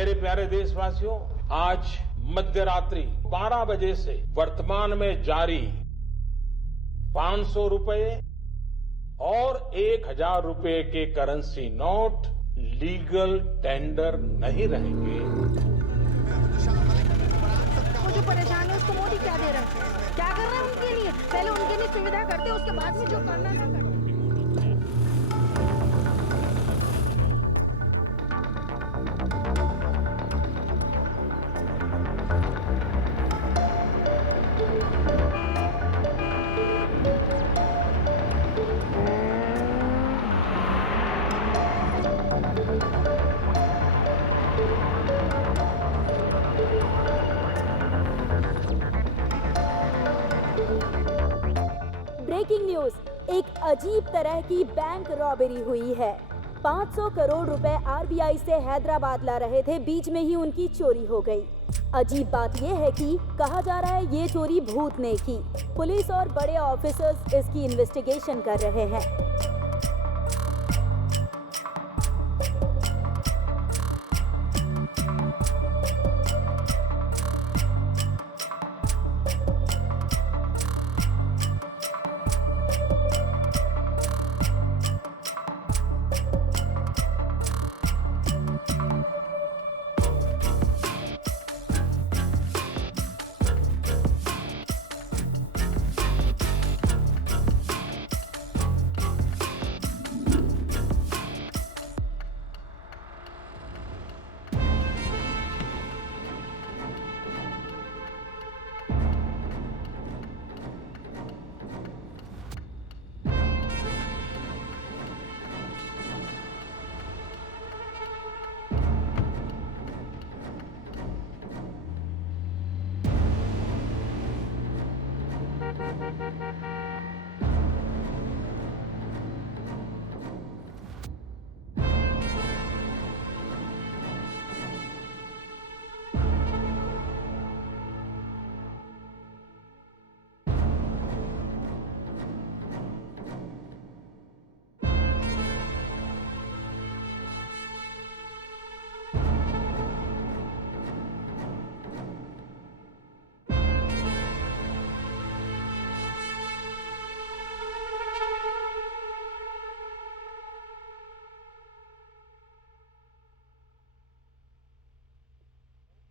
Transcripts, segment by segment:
मेरे प्यारे देशवासियों, आज मध्यरात्रि 12 बजे से वर्तमान में जारी 500 रुपए और 1000 रुपए के करेंसी नोट लीगल टेंडर नहीं रहेंगे। वो जो परेशान है उसको मोदी क्या दे रहा है? क्या कर रहा है उनके लिए? पहले उनके लिए सुविधा करते, उसके बाद में जो करना था करते। ब्रेकिंग न्यूज, एक अजीब तरह की बैंक रॉबरी हुई है। 500 करोड़ रुपए आरबीआई से हैदराबाद ला रहे थे, बीच में ही उनकी चोरी हो गई। अजीब बात यह है कि कहा जा रहा है ये चोरी भूत ने की। पुलिस और बड़े ऑफिसर्स इसकी इन्वेस्टिगेशन कर रहे हैं।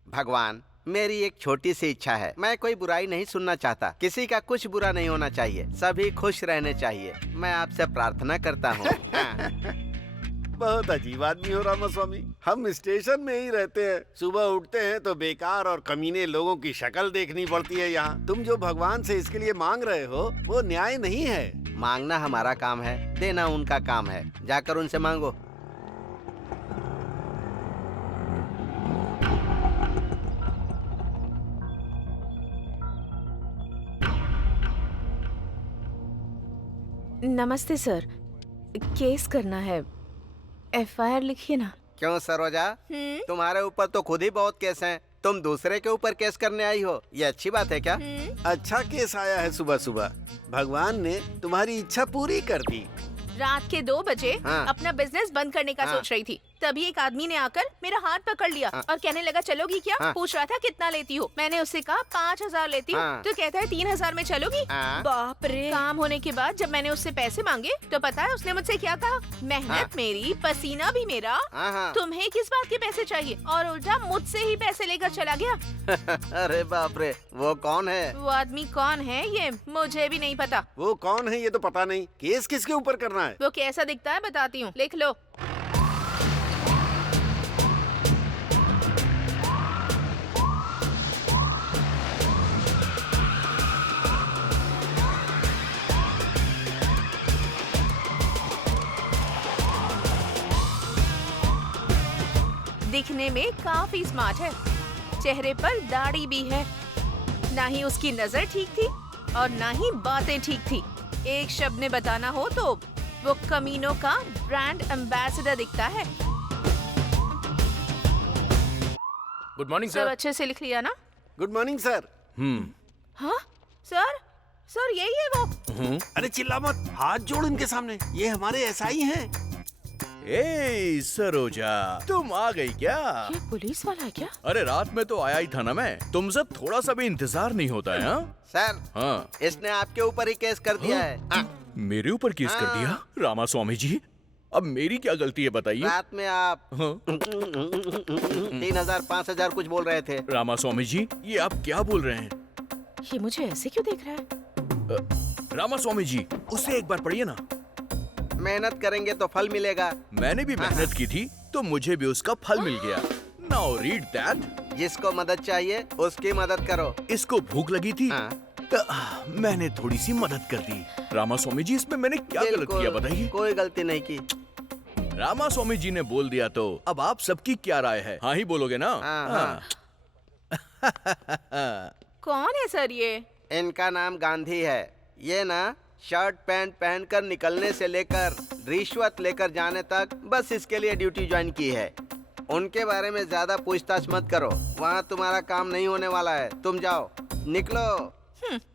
भगवान, मेरी एक छोटी सी इच्छा है। मैं कोई बुराई नहीं सुनना चाहता। किसी का कुछ बुरा नहीं होना चाहिए। सभी खुश रहने चाहिए। मैं आपसे प्रार्थना करता हूँ। बहुत अजीब आदमी हो रामास्वामी। हम स्टेशन में ही रहते हैं, सुबह उठते हैं तो बेकार और कमीने लोगों की शक्ल देखनी पड़ती है यहाँ। तुम जो भगवान से इसके लिए मांग रहे हो वो न्याय नहीं है। मांगना हमारा काम है, देना उनका काम है। जाकर उनसे मांगो। नमस्ते सर, केस करना है, एफआईआर लिखिए ना। क्यों सरोजा, तुम्हारे ऊपर तो खुद ही बहुत केस हैं। तुम दूसरे के ऊपर केस करने आई हो, ये अच्छी बात है क्या? अच्छा केस आया है सुबह सुबह। भगवान ने तुम्हारी इच्छा पूरी कर दी। रात के 2 बजे हाँ। अपना बिजनेस बंद करने का सोच रही थी, तभी एक आदमी ने आकर मेरा हाथ पकड़ लिया और कहने लगा चलोगी क्या? पूछ रहा था कितना लेती हो। मैंने उससे कहा 5000 लेती हूँ। तो कहता है 3000 में चलोगी। बाप रे। काम होने के बाद जब मैंने उससे पैसे मांगे तो पता है उसने मुझसे क्या कहा? मेहनत मेरी, पसीना भी मेरा, तुम्हें किस बात के पैसे चाहिए? और उल्टा मुझसे ही पैसे लेकर चला गया। अरे बाप रे, वो कौन है? वो आदमी कौन है ये मुझे भी नहीं पता। वो कौन है ये तो पता नहीं। केस किसके ऊपर करना है? वो कैसा दिखता है बताती हूँ, लिख लो। दिखने में काफी स्मार्ट है, चेहरे पर दाढ़ी भी है। ना ही उसकी नजर ठीक थी और ना ही बातें ठीक थी। एक शब्द में बताना हो तो वो कमीनों का ब्रांड एम्बेसडर दिखता है। गुड मॉर्निंग सब सर। अच्छे से लिख लिया ना? Good morning sir. हाँ सर, सर यही है वो। अरे चिल्ला मत, हाथ जोड़ इनके सामने। ये हमारे एसआई हैं। ए सरोजा, तुम आ गई क्या? ये पुलिस वाला है क्या? अरे रात में तो आया ही था ना मैं। तुम सब थोड़ा सा भी इंतजार नहीं होता है? हाँ सर, हाँ। इसने आपके ऊपर ही केस कर दिया है। मेरे ऊपर केस कर दिया? रामा स्वामी जी, अब मेरी क्या गलती है बताइए? रात में आप हाँ? 3000 5000 कुछ बोल रहे थे। रामा स्वामी जी, ये आप क्या बोल रहे हैं? ये मुझे ऐसे क्यों देख रहा है? रामा स्वामी जी, उसे एक बार पढ़िए ना। मेहनत करेंगे तो फल मिलेगा। मैंने भी मेहनत की थी तो मुझे भी उसका फल मिल गया। Now read that. जिसको मदद चाहिए उसकी मदद करो। इसको भूख लगी थी हाँ। तो मैंने थोड़ी सी मदद कर दी। रामा स्वामी जी, इसमें मैंने क्या गलत बिल्कुल, किया बताइए? कोई गलती नहीं की। रामा स्वामी जी ने बोल दिया तो अब आप सबकी क्या राय है? हाँ ही बोलोगे ना? हाँ। कौन है सर ये? इनका नाम गांधी है। ये ना शर्ट पैंट पहनकर निकलने से लेकर रिश्वत लेकर जाने तक बस इसके लिए ड्यूटी ज्वाइन की है। उनके बारे में ज्यादा पूछताछ मत करो, वहाँ तुम्हारा काम नहीं होने वाला है। तुम जाओ, निकलो।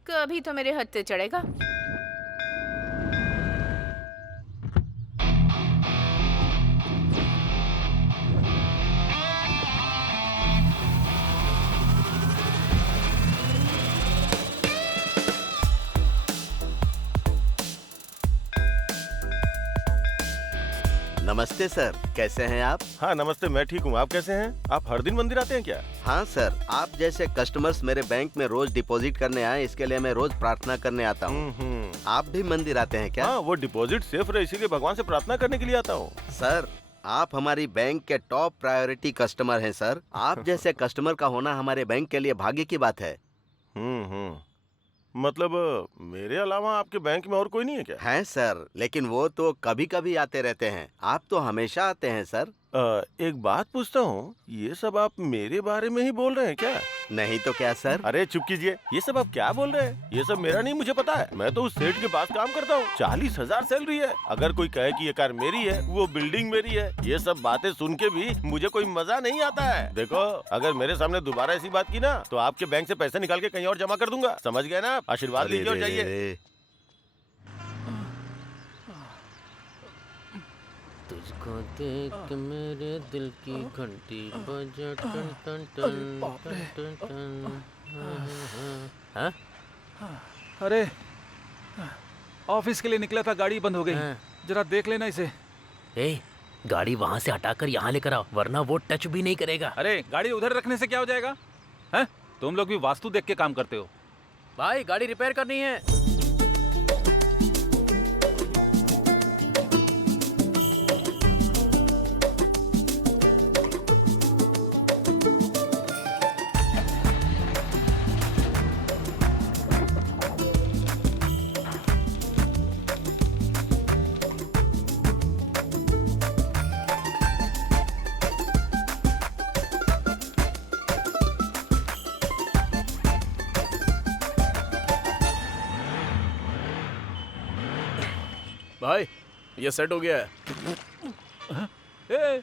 कभी तो मेरे हत्थे चढ़ेगा। नमस्ते सर, कैसे हैं आप? हाँ नमस्ते, मैं ठीक हूँ। आप कैसे हैं? आप हर दिन मंदिर आते हैं क्या? हाँ सर, आप जैसे कस्टमर्स मेरे बैंक में रोज डिपॉजिट करने आए, इसके लिए मैं रोज प्रार्थना करने आता हूँ। आप भी मंदिर आते हैं क्या? हाँ, वो डिपॉजिट सेफ रहे इसीलिए भगवान से प्रार्थना करने के लिए आता हूँ। सर, आप हमारी बैंक के टॉप प्रायोरिटी कस्टमर हैं सर। आप जैसे कस्टमर का होना हमारे बैंक के लिए भाग्य की बात है। मतलब मेरे अलावा आपके बैंक में और कोई नहीं है क्या? हैं सर, लेकिन वो तो कभी कभी आते रहते हैं। आप तो हमेशा आते हैं सर। एक बात पूछता हूँ, ये सब आप मेरे बारे में ही बोल रहे हैं क्या? नहीं तो क्या सर? अरे चुप कीजिए, ये सब आप क्या बोल रहे हैं? ये सब मेरा नहीं, मुझे पता है। मैं तो उस सेठ के पास काम करता हूँ। 40,000 सैलरी है। अगर कोई कहे कि ये कार मेरी है, वो बिल्डिंग मेरी है, ये सब बातें सुन के भी मुझे कोई मजा नहीं आता है। देखो, अगर मेरे सामने दोबारा ऐसी बात की ना तो आपके बैंक से पैसे निकाल के कहीं और जमा कर दूंगा। समझ गए ना? आशीर्वाद लीजिए और जाइए। तुझको देख के मेरे दिल की घंटी बजा टन टन टन टन टन। हाँ? अरे ऑफिस के लिए निकला था, गाड़ी बंद हो गई। जरा देख लेना इसे। ए, गाड़ी वहाँ से हटाकर यहाँ लेकर आओ, वरना वो टच भी नहीं करेगा। अरे गाड़ी उधर रखने से क्या हो जाएगा? हैं? तुम लोग भी वास्तु देख के काम करते हो। भाई गाड़ी रिपेयर करनी है। भाई ये सेट हो गया है। ए,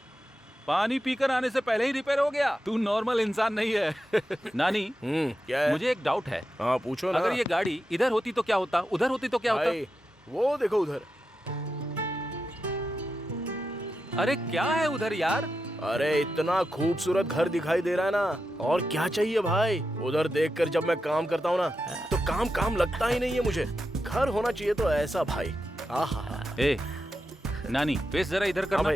पानी पीकर आने से पहले ही रिपेयर हो गया। तू नॉर्मल इंसान नहीं है। नानी, क्या है? मुझे एक डाउट है। हाँ पूछो ना। अगर ये गाड़ी इधर होती तो क्या होता, उधर होती तो क्या होता? वो देखो उधर। अरे क्या है उधर यार? अरे इतना खूबसूरत घर दिखाई दे रहा है ना, और क्या चाहिए भाई? उधर देखकर जब मैं काम करता हूँ ना तो काम लगता ही नहीं है मुझे। घर होना चाहिए तो ऐसा भाई। आहा। ए, नानी फेस जरा इधर करना।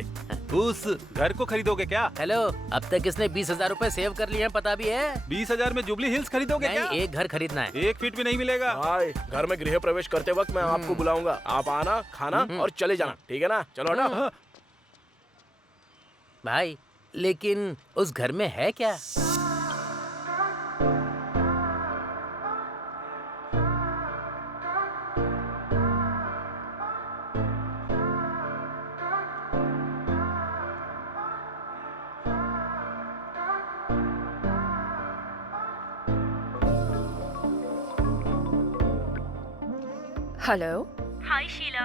उस घर को खरीदोगे क्या? हेलो, अब तक इसने 20,000 रूपए सेव कर लिए हैं, पता भी है? 20,000 में जुबली हिल्स खरीदोगे क्या? नहीं, एक घर खरीदना है। 1 फीट भी नहीं मिलेगा। भाई घर में गृह प्रवेश करते वक्त मैं आपको बुलाऊंगा। आप आना, खाना और चले जाना, ठीक है ना? चलो हटो। भाई लेकिन उस घर में है क्या? Hello. Hi Sheila.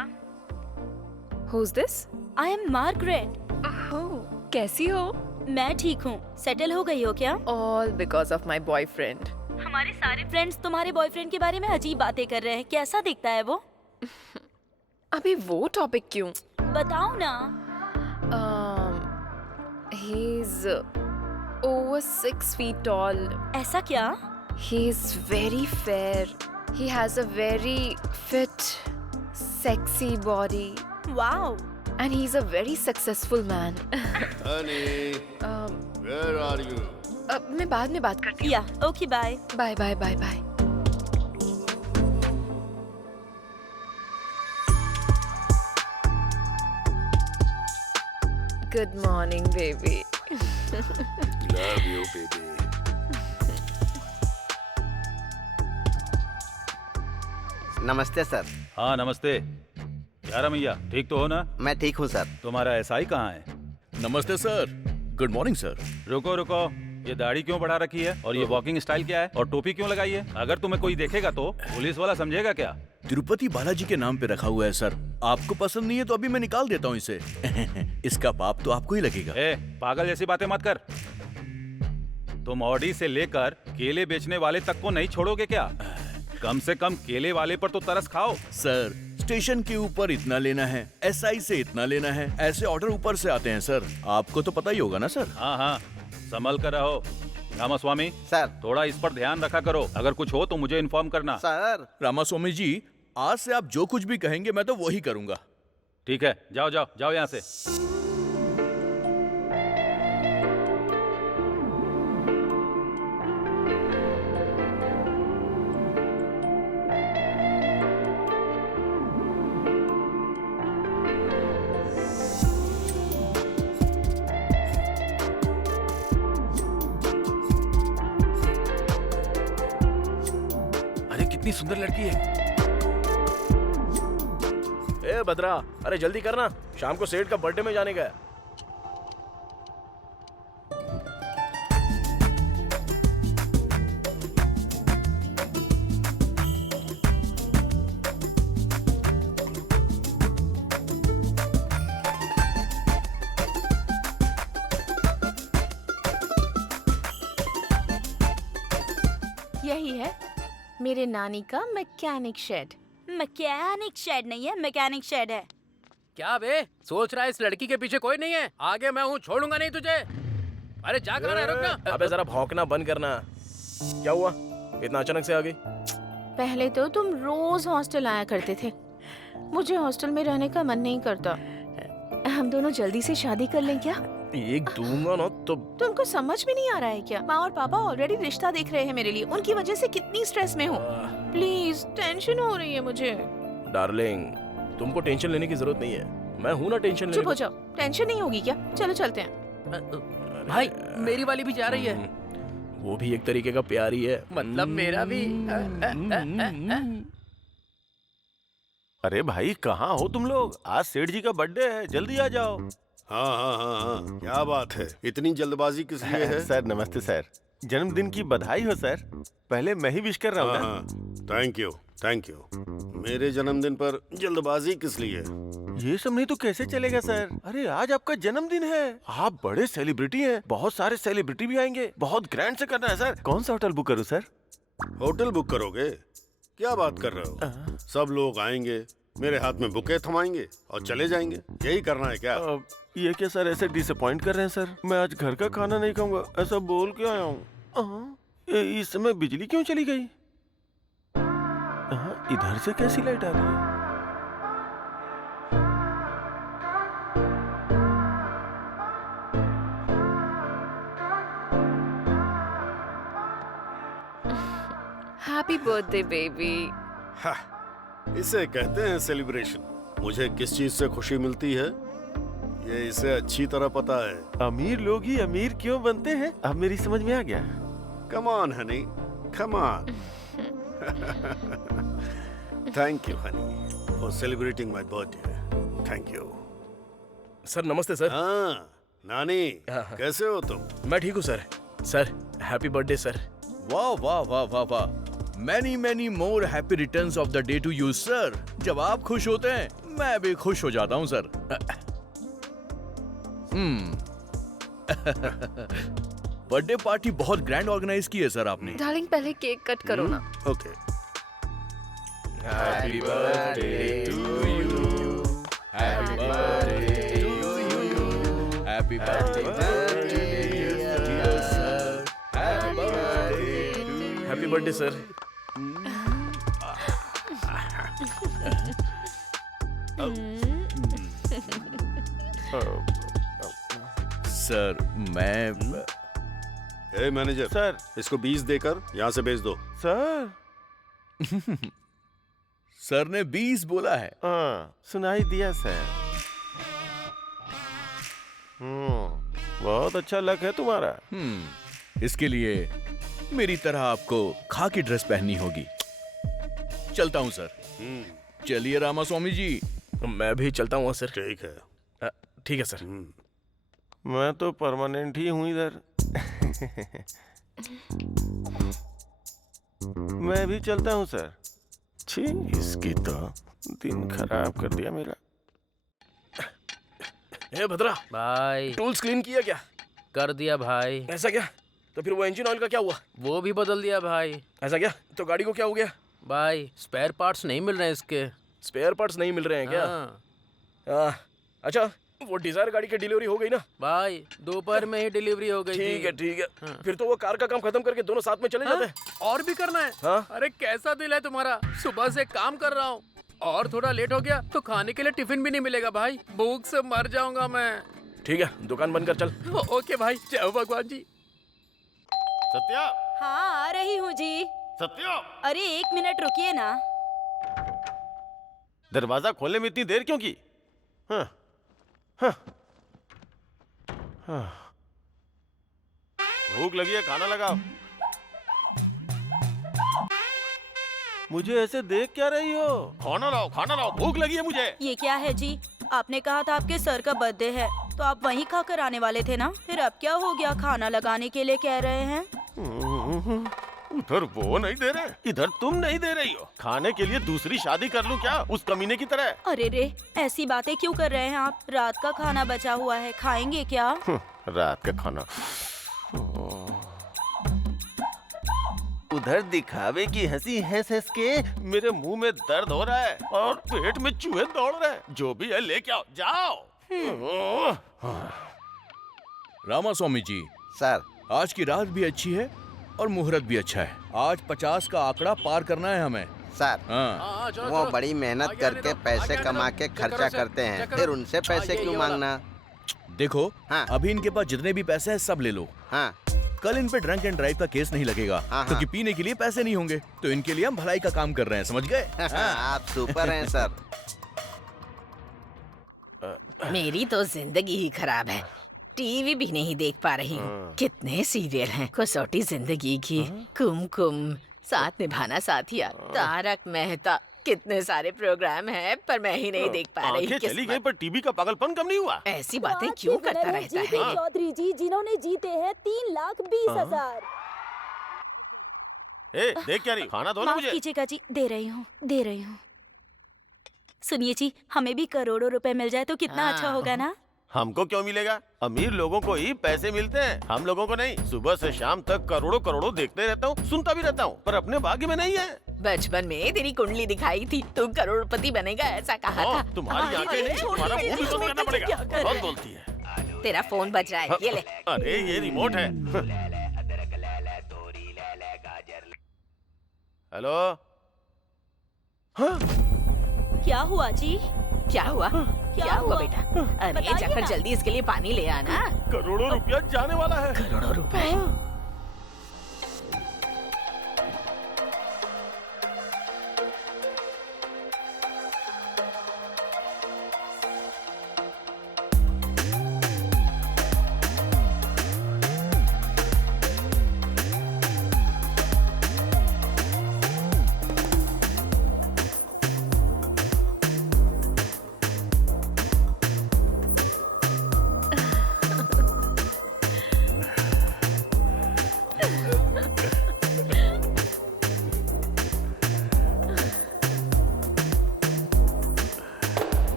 Who's this? I am Margaret. Oh, कैसी हो? मैं ठीक हूँ। सेटल हो गई हो क्या? All because of my boyfriend. हमारे सारे फ्रेंड्स तुम्हारे बॉयफ्रेंड के बारे में अजीब बातें कर रहे हैं। कैसा दिखता है वो? अभी वो टॉपिक क्यों? बताओ ना। He's over 6 feet tall. ऐसा क्या? He's very fair. He has a very fit, sexy body. Wow. And he's a very successful man. Honey, where are you? मैं बाद में बात करती हूँ. या, okay bye. Bye bye bye bye. Good morning, baby. Love you, baby. नमस्ते sir. हाँ नमस्ते। क्या रमैया, ठीक तो हो ना? मैं ठीक हूँ सर। तुम्हारा एसआई कहाँ है? नमस्ते सर। Good morning sir. रुको रुको, ये दाढ़ी क्यों बढ़ा रखी है और ये वॉकिंग स्टाइल क्या है और टोपी क्यों लगाई है? अगर तुम्हें कोई देखेगा तो पुलिस वाला समझेगा क्या? तिरुपति बालाजी के नाम पे रखा हुआ है सर। आपको पसंद नहीं है तो अभी मैं निकाल देता हूँ इसे। इसका पाप तो आपको ही लगेगा। ए, पागल जैसी बातें मत कर। तुम ऑडी से लेकर केले बेचने वाले तक को नहीं छोड़ोगे क्या? कम से कम केले वाले पर तो तरस खाओ। सर, स्टेशन के ऊपर इतना लेना है, एसआई से इतना लेना है, ऐसे ऑर्डर ऊपर से आते हैं सर। आपको तो पता ही होगा ना सर। हाँ हाँ, संभल कर रहो। रामास्वामी सर, थोड़ा इस पर ध्यान रखा करो। अगर कुछ हो तो मुझे इन्फॉर्म करना। सर। रामास्वामी जी, आज से आप जो कुछ भी कहेंगे मैं तो वही करूंगा। ठीक है, जाओ जाओ जाओ यहाँ से। कितनी सुंदर लड़की है। ए भद्रा, अरे जल्दी करना, शाम को सेठ का बर्थडे में जाने का है। यही है मेरे नानी का मैकेनिक शेड। मैकेनिक शेड नहीं है, मैकेनिक शेड है। क्या बे, सोच रहा है इस लड़की के पीछे कोई नहीं है? आगे मैं हूँ, छोड़ूंगा नहीं तुझे। अरे जा कहाँ रहा है, रुकना। अबे जरा भौंकना बंद करना। क्या हुआ, इतना अचानक से आ गई? पहले तो तुम रोज हॉस्टल आया करते थे। मुझे हॉस्टल में रहने का मन नहीं करता। हम दोनों जल्दी से शादी कर लें क्या? एक दूंगा ना तो। तुमको समझ में नहीं आ रहा है क्या? माँ और पापा ऑलरेडी रिश्ता देख रहे हैं मेरे लिए। उनकी वजह से कितनी स्ट्रेस में हूँ। प्लीज, टेंशन हो रही है मुझे। डार्लिंग, तुमको टेंशन लेने की जरूरत नहीं है, मैं हूँ ना टेंशन लेने। चुप हो जाओ, टेंशन नहीं होगी क्या? चलो चलते हैं। भाई, मेरी वाली भी जा रही है। वो भी एक तरीके का प्यार ही है। मतलब मेरा भी। अरे भाई, कहाँ हो तुम लोग? आज सेठ जी का बर्थडे है, जल्दी आ जाओ। हाँ हाँ हाँ हाँ, क्या बात है, इतनी जल्दबाजी किस लिए है? सर नमस्ते सर, जन्मदिन की बधाई हो सर। पहले मैं ही विश कर रहा हूँ ना। Thank you thank you. मेरे जन्मदिन पर जल्दबाजी किस लिए? ये सब नहीं तो कैसे चलेगा सर? अरे आज आपका जन्मदिन है, आप बड़े सेलिब्रिटी हैं, बहुत सारे सेलिब्रिटी भी आएंगे, बहुत ग्रैंड से करना है सर। कौन सा होटल बुक करूँ सर? होटल बुक करोगे? क्या बात कर रहे हो? सब लोग आएंगे, मेरे हाथ में बुके थमाएंगे और चले जाएंगे, यही करना है क्या? ये क्या सर, ऐसे डिसअपॉइंट कर रहे हैं सर? मैं आज घर का खाना नहीं खाऊंगा, ऐसा बोल के आया हूँ। इस समय बिजली क्यों चली गई? इधर से कैसी लाइट आ रही है? Happy birthday baby. इसे कहते हैं सेलिब्रेशन। मुझे किस चीज से खुशी मिलती है ये इसे अच्छी तरह पता है। अमीर लोग ही अमीर क्यों बनते हैं, अब मेरी समझ में आ गया। Come on honey, come on. Thank you honey for celebrating my birthday. Thank you. Sir नमस्ते सर। हाँ नानी, कैसे हो तुम? मैं ठीक हूँ sir. Sir happy birthday sir. वाह वाह वाह वाह वाह, many many more happy returns of the day to you sir. जब आप खुश होते हैं मैं भी खुश हो जाता हूँ सर। बर्थडे पार्टी बहुत ग्रैंड ऑर्गेनाइज की है सर आपने। डार्लिंग, पहले केक कट करो ना। Okay. Happy birthday to you, happy birthday to you, happy birthday. Birthday sir. Sir मैं ए मैनेजर सर इसको 20 देकर यहाँ से भेज दो। सर सर ने 20 बोला है। हाँ सुनाई दिया सर। बहुत अच्छा लक है तुम्हारा। इसके लिए मेरी तरह आपको खाकी ड्रेस पहननी होगी। चलता हूँ सर। चलिए रामास्वामी जी। मैं भी चलता हूँ सर। ठीक है। ठीक है सर। मैं तो परमानेंट ही हूँ इधर। मैं भी चलता हूँ सर। छी इसकी तो दिन खराब कर दिया मेरा। ए भद्रा भाई टूल्स क्लीन किया क्या? कर दिया भाई। ऐसा क्या? तो फिर वो इंजन ऑयल का क्या हुआ? वो भी बदल दिया भाई। ऐसा क्या? तो गाड़ी को क्या हो गया? भाई स्पेयर पार्ट्स नहीं मिल रहे हैं इसके। स्पेयर पार्ट्स नहीं मिल रहे हैं क्या? अच्छा वो डिजायर गाड़ी की डिलीवरी हो गई ना? भाई दोपहर में ही डिलीवरी हो गई। ठीक है ठीक है। फिर तो वो कार का काम खत्म करके दोनों साथ में चले जाते हैं। और भी करना है? हाँ? अरे कैसा दिल है तुम्हारा। सुबह से काम कर रहा हूँ और थोड़ा लेट हो गया तो खाने के लिए टिफिन भी नहीं मिलेगा भाई। भूख से मर जाऊंगा मैं। ठीक है दुकान बंद कर चल। ओके भाई जय भगवान जी। सत्या हाँ आ रही हूँ जी। सत्या अरे 1 मिनट रुकिए ना। दरवाजा खोलने में इतनी देर क्यों की? हाँ, हाँ, हाँ। भूख लगी है खाना लगाओ। मुझे ऐसे देख क्या रही हो? खाना लाओ भूख लगी है मुझे। ये क्या है जी? आपने कहा था आपके सर का बर्थडे है तो आप वहीं खाकर आने वाले थे ना। फिर अब क्या हो गया? खाना लगाने के लिए कह रहे हैं। उधर वो नहीं दे रहे, इधर तुम नहीं दे रही हो। खाने के लिए दूसरी शादी कर लूं क्या उस कमीने की तरह? अरे रे ऐसी बातें क्यों कर रहे हैं आप? रात का खाना बचा हुआ है, खाएंगे क्या? रात का खाना। उधर दिखावे की हंसी हंस हंस के मेरे मुंह में दर्द हो रहा है और पेट में चूहे दौड़ रहे हैं। जो भी है लेके आओ, जाओ। रामास्वामी जी सर आज की रात भी अच्छी है और मुहूर्त भी अच्छा है। आज 50 का आंकड़ा पार करना है हमें। सर हाँ। वो बड़ी मेहनत करके पैसे कमा के खर्चा करते हैं, फिर उनसे पैसे क्यों मांगना? देखो हाँ। अभी इनके पास जितने भी पैसे हैं सब ले लो। हाँ कल इन पे ड्रंक एंड ड्राइव का केस नहीं लगेगा क्योंकि पीने के लिए पैसे नहीं होंगे। तो इनके लिए हम भलाई का काम कर रहे हैं, समझ गए? आप सुपर हैं सर। मेरी तो जिंदगी ही खराब है। टीवी भी नहीं देख पा रही हूँ। कितने सीरियल हैं। कसौटी जिंदगी की, कुमकुम, साथ निभाना साथिया, तारक मेहता, कितने सारे प्रोग्राम हैं पर मैं ही नहीं देख पा रही। आंखें चली गई पर टीवी का पागलपन कम नहीं हुआ। ऐसी बातें क्यों करता रहता है? चौधरी जी जिन्होंने जीते हैं 3,20,000। ए, देख क्या रही? खाना दो ना मुझे। माफ कीजिएगा जी, दे रही हूँ। सुनिए जी, हमें भी करोड़ों रुपए मिल जाए तो कितना अच्छा होगा ना? हमको क्यों मिलेगा? अमीर लोगों को ही पैसे मिलते हैं, हम लोगों को नहीं। सुबह से शाम तक करोड़ों करोड़ों देखते रहता हूँ, सुनता भी रहता हूँ, पर अपने भाग्य में नहीं है। बचपन में तेरी कुंडली दिखाई थी, तू करोड़पति बनेगा ऐसा कहा था। तुम्हारी आंखें नहीं, तुम्हारा मुंह भी बंद करना पड़ेगा। बहुत बोलती है। तेरा फोन बज रहा है, ये ले। अरे ये रिमोट है। हेलो। हाँ? क्या हुआ जी? क्या हुआ बेटा? अरे जाकर जल्दी इसके लिए पानी ले आना। करोड़ों रुपया जाने वाला है। करोड़ों रुपए?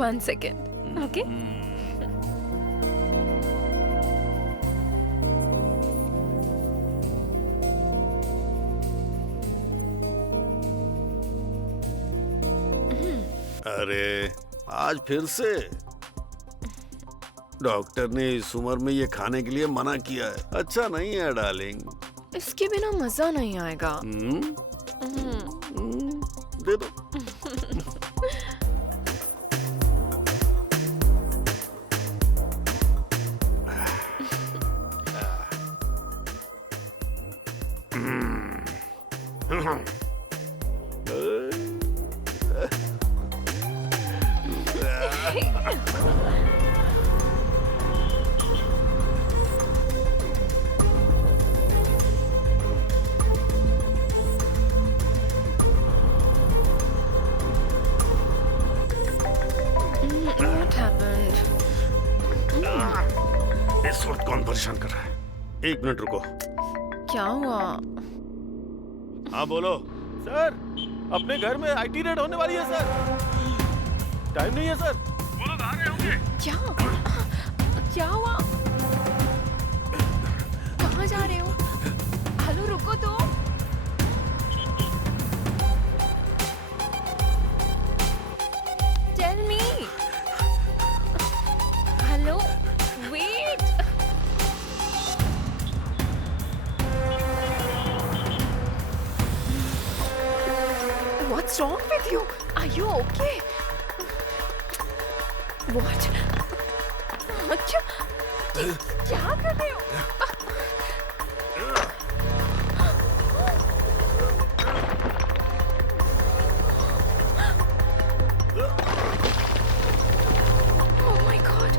1 second. Okay? अरे आज फिर से डॉक्टर ने इस उम्र में ये खाने के लिए मना किया है। अच्छा नहीं है डार्लिंग। इसके बिना मजा नहीं आएगा। दे दो। What happened? इस वक्त कौन परेशान कर रहा है? 1 मिनट रुको। क्या हुआ? हाँ बोलो। सर अपने घर में आईटी रेड होने वाली है सर। टाइम नहीं है सर। वो लोग आ रहे होंगे। क्या हुआ? कहाँ जा रहे हो? हेलो रुको तो। Tell me. Hello wait. What's wrong with you? Are you okay? What? क्या कर रहे हो? Oh my God!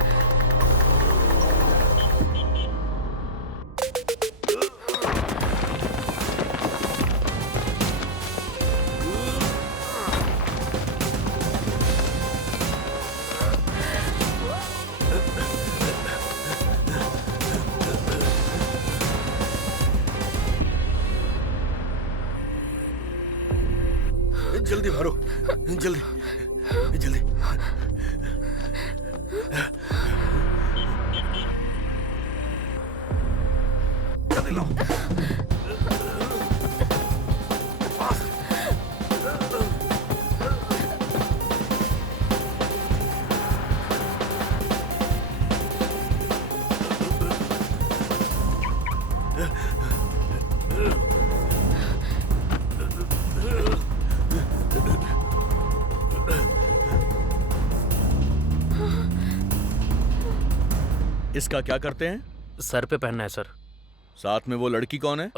जल्दी भरो, जल्दी जल्दी। जल्दी लो। इसका क्या करते हैं? सर पे पहनना है सर। साथ में वो लड़की कौन है?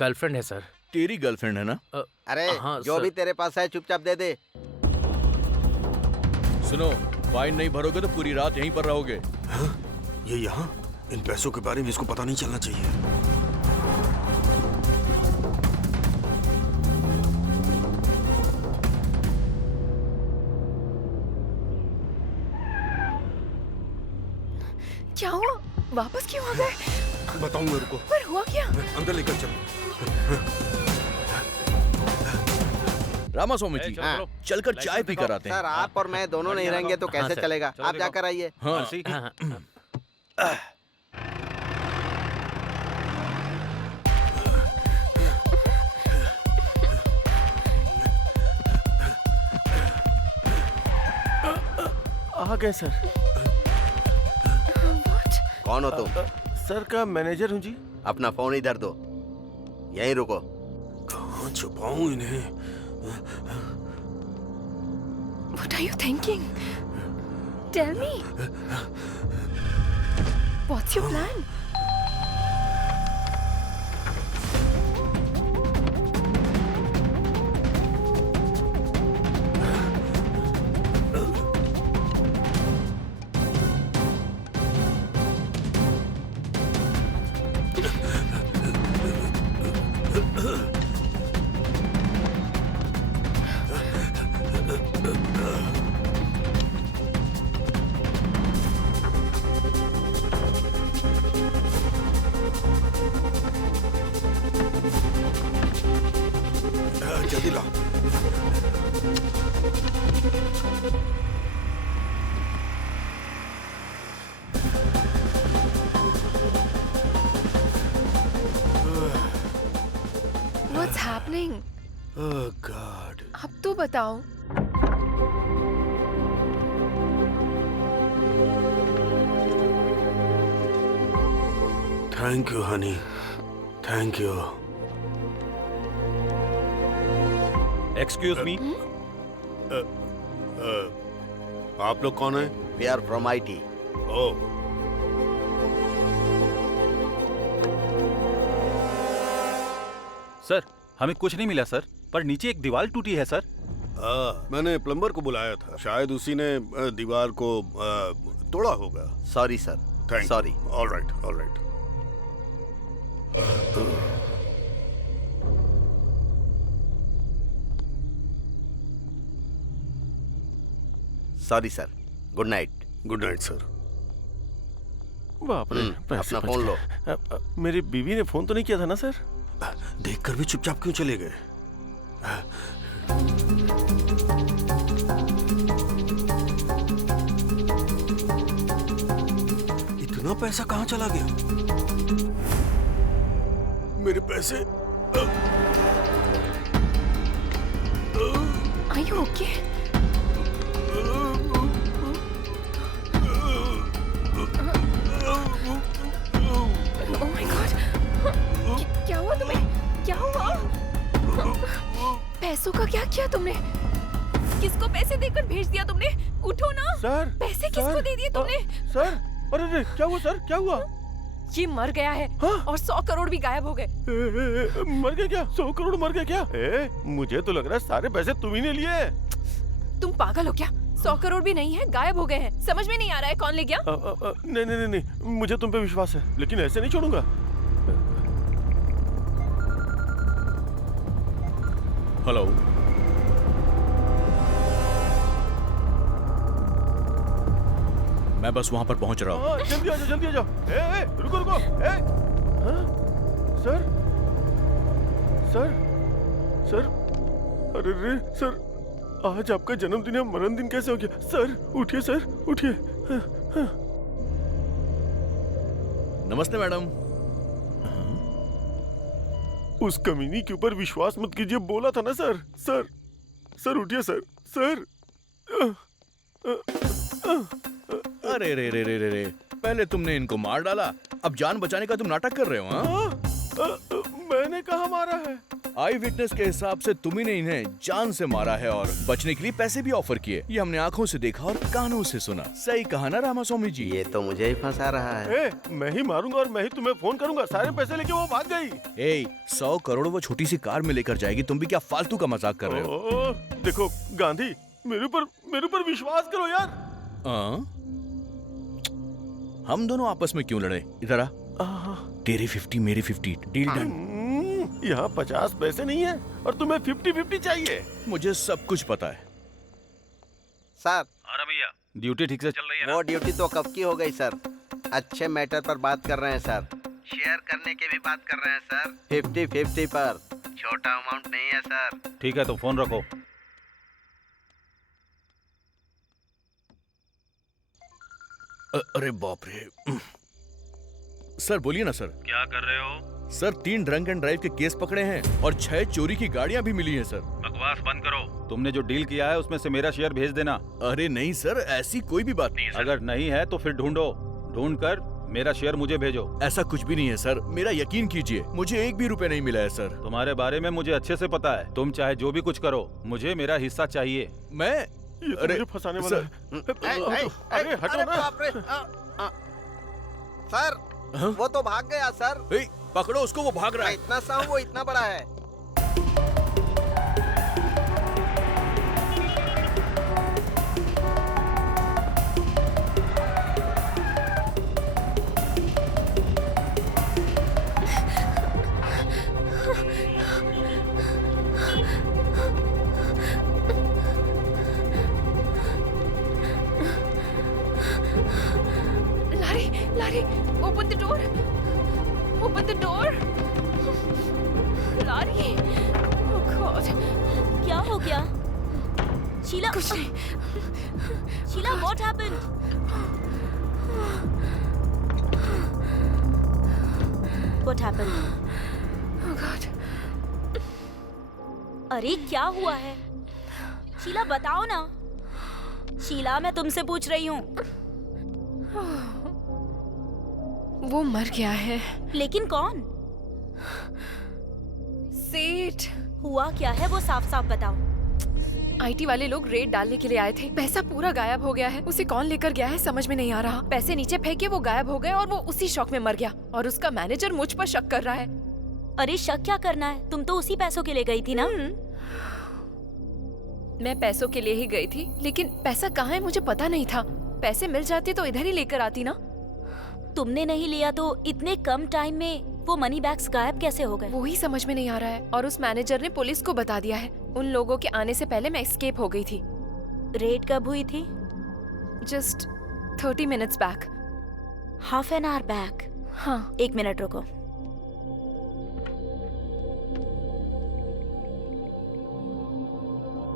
गर्लफ्रेंड है सर। तेरी गर्लफ्रेंड है ना? अरे हाँ, जो सर। भी तेरे पास है चुपचाप दे दे। सुनो, फाइन नहीं भरोगे तो पूरी रात यहीं पर रहोगे। हाँ? ये यहाँ? इन पैसों के बारे में इसको पता नहीं चलना चाहिए। क्या हुआ? वापस क्यों आ गए? बताऊंगा रुको। पर हुआ क्या? अंदर लेकर चलो। रामास्वामी जी, चलकर चाय पी कर आते हैं। सर आप और मैं दोनों नहीं रहेंगे तो कैसे चलेगा? आप जाकर आइए। आ गए सर। कौन हो तुम? सर का मैनेजर हूँ जी। अपना फोन इधर दो। यहीं रुको। कहाँ छुपाऊं इन्हें? What are you thinking? Tell me. What's your plan? Happening? Oh god. अब तो बताओ। Thank you honey, thank you. Excuse me, आप लोग कौन हैं? We are from IT। Oh, sir हमें कुछ नहीं मिला सर, पर नीचे एक दीवार टूटी है सर। मैंने प्लम्बर को बुलाया था, शायद उसी ने दीवार को तोड़ा होगा। Sorry sir, thank sorry. All right, all right. Sorry sir, good night. Good night sir. बाप रे, पैसे अपना बच फोन गए। लो। मेरी बीवी ने फोन तो नहीं किया था ना सर? देखकर भी चुपचाप क्यों चले गए? इतना पैसा कहाँ चला गया? मेरे पैसे। Are you okay? Oh my God! क्या हुआ तुम्हें? क्या हुआ? पैसों का क्या किया तुमने? किसको पैसे देकर भेज दिया तुमने? उठो ना। सर, पैसे किसको दे दिए तुमने? सर, अरे क्या हुआ सर, क्या हुआ? ये मर गया है। और 100 करोड़ भी गायब हो गए। मर गया क्या? 100 करोड़ मर गया क्या? मुझे तो लग रहा है सारे पैसे तुम ही ने लिए। तुम पागल हो क्या? 100 करोड़ भी नहीं है, गायब हो गए हैं। समझ में नहीं आ रहा है कौन ले गया? नहीं नहीं नहीं, मुझे तुम पे विश्वास है, लेकिन ऐसे नहीं छोड़ूंगा। हेलो, मैं बस वहां पर पहुंच रहा हूँ। जल्दी आ जाओ, जल्दी आ जाओ। रुको रुको। सर, सर, सर, अरे रे सर, आज आपका जन्मदिन है, मरण दिन कैसे हो गया? सर उठिए, सर उठिए। नमस्ते मैडम। उस कमीनी के ऊपर विश्वास मत कीजिए, बोला था ना सर। सर, सर उठिए सर। सर, अरे रे रे रे रे रे, पहले तुमने इनको मार डाला, अब जान बचाने का तुम नाटक कर रहे हो? हाँ? मैंने कहा मारा है? आई विटनेस के हिसाब से तुम ही ने इन्हें जान से मारा है और बचने के लिए पैसे भी ऑफर किए। ये हमने आंखों से देखा और कानों से सुना। सही कहा ना रामास्वामी जी? ये तो मुझे ही फंसा रहा है। मैं ही मारूंगा और मैं ही तुम्हें फोन करूंगा। सारे पैसे लेके वो भाग गई। 100 करोड़ वो छोटी सी कार में लेकर जाएगी, तुम भी क्या फालतू का मजाक कर रहे हो? देखो गांधी, मेरे ऊपर विश्वास करो यार। हम दोनों आपस में क्यों लड़े? इधर आ। तेरे 50 मेरे 50, डील डन। यहाँ 50 पैसे नहीं है और तुम्हें 50-50 चाहिए। मुझे सब कुछ पता है सर। भैया, ड्यूटी ठीक से चल रही है ना? वो ड्यूटी तो कब की हो गई सर। अच्छे मैटर पर बात कर रहे हैं सर। शेयर करने की भी बात कर रहे हैं सर। 50-50 पर, छोटा अमाउंट नहीं है सर। ठीक है तो फोन रखो। अरे बाप रे। सर बोलिए ना सर। क्या कर रहे हो? सर 3 ड्रंक एंड ड्राइव के केस पकड़े हैं और 6 चोरी की गाड़ियां भी मिली हैं सर। बकवास बंद करो। तुमने जो डील किया है उसमें से मेरा शेयर भेज देना। अरे नहीं सर, ऐसी कोई भी बात नहीं है सर। अगर नहीं है तो फिर ढूंढ कर मेरा शेयर मुझे भेजो। ऐसा कुछ भी नहीं है सर, मेरा यकीन कीजिए, मुझे एक भी रुपए नहीं मिला है सर। तुम्हारे बारे में मुझे अच्छे से पता है। तुम चाहे जो भी कुछ करो, मुझे मेरा हिस्सा चाहिए। मैं अरे मुझे फंसाने वाला है। अरे हटो ना। सर, वो तो भाग गया सर। पकड़ो उसको, वो भाग रहा है। इतना सा वो इतना बड़ा है। Larry, open the door. Open the door. Larry. Oh God. क्या हो गया? शीला, कुछ नहीं। Sheila, what happened? What happened? Oh God. अरे क्या हुआ है? शीला बताओ ना। शीला मैं तुमसे पूछ रही हूँ। वो मर गया है। लेकिन कौन? सेठ। हुआ क्या है वो साफ साफ बताओ। आईटी वाले लोग रेड डालने के लिए आए थे। पैसा पूरा गायब हो गया है। उसे कौन लेकर गया है समझ में नहीं आ रहा। पैसे नीचे फेंके वो गायब हो गए और वो उसी शौक में मर गया। और उसका मैनेजर मुझ पर शक कर रहा है। अरे शक क्या करना है? तुम तो उसी पैसों के लिए गई थी ना? मैं पैसों के लिए ही गई थी, लेकिन पैसा कहाँ है मुझे पता नहीं था। पैसे मिल जाते तो इधर ही लेकर आती ना। तुमने नहीं लिया तो इतने कम टाइम में वो मनी बैग्स गायब कैसे हो गए? वो ही समझ में नहीं आ रहा है। और उस मैनेजर ने पुलिस को बता दिया है। उन लोगों के आने से पहले मैं एस्केप हो गई थी। रेड कब हुई थी? Just 30 minutes back. Half an hour back? हाँ। 1 मिनट रुको।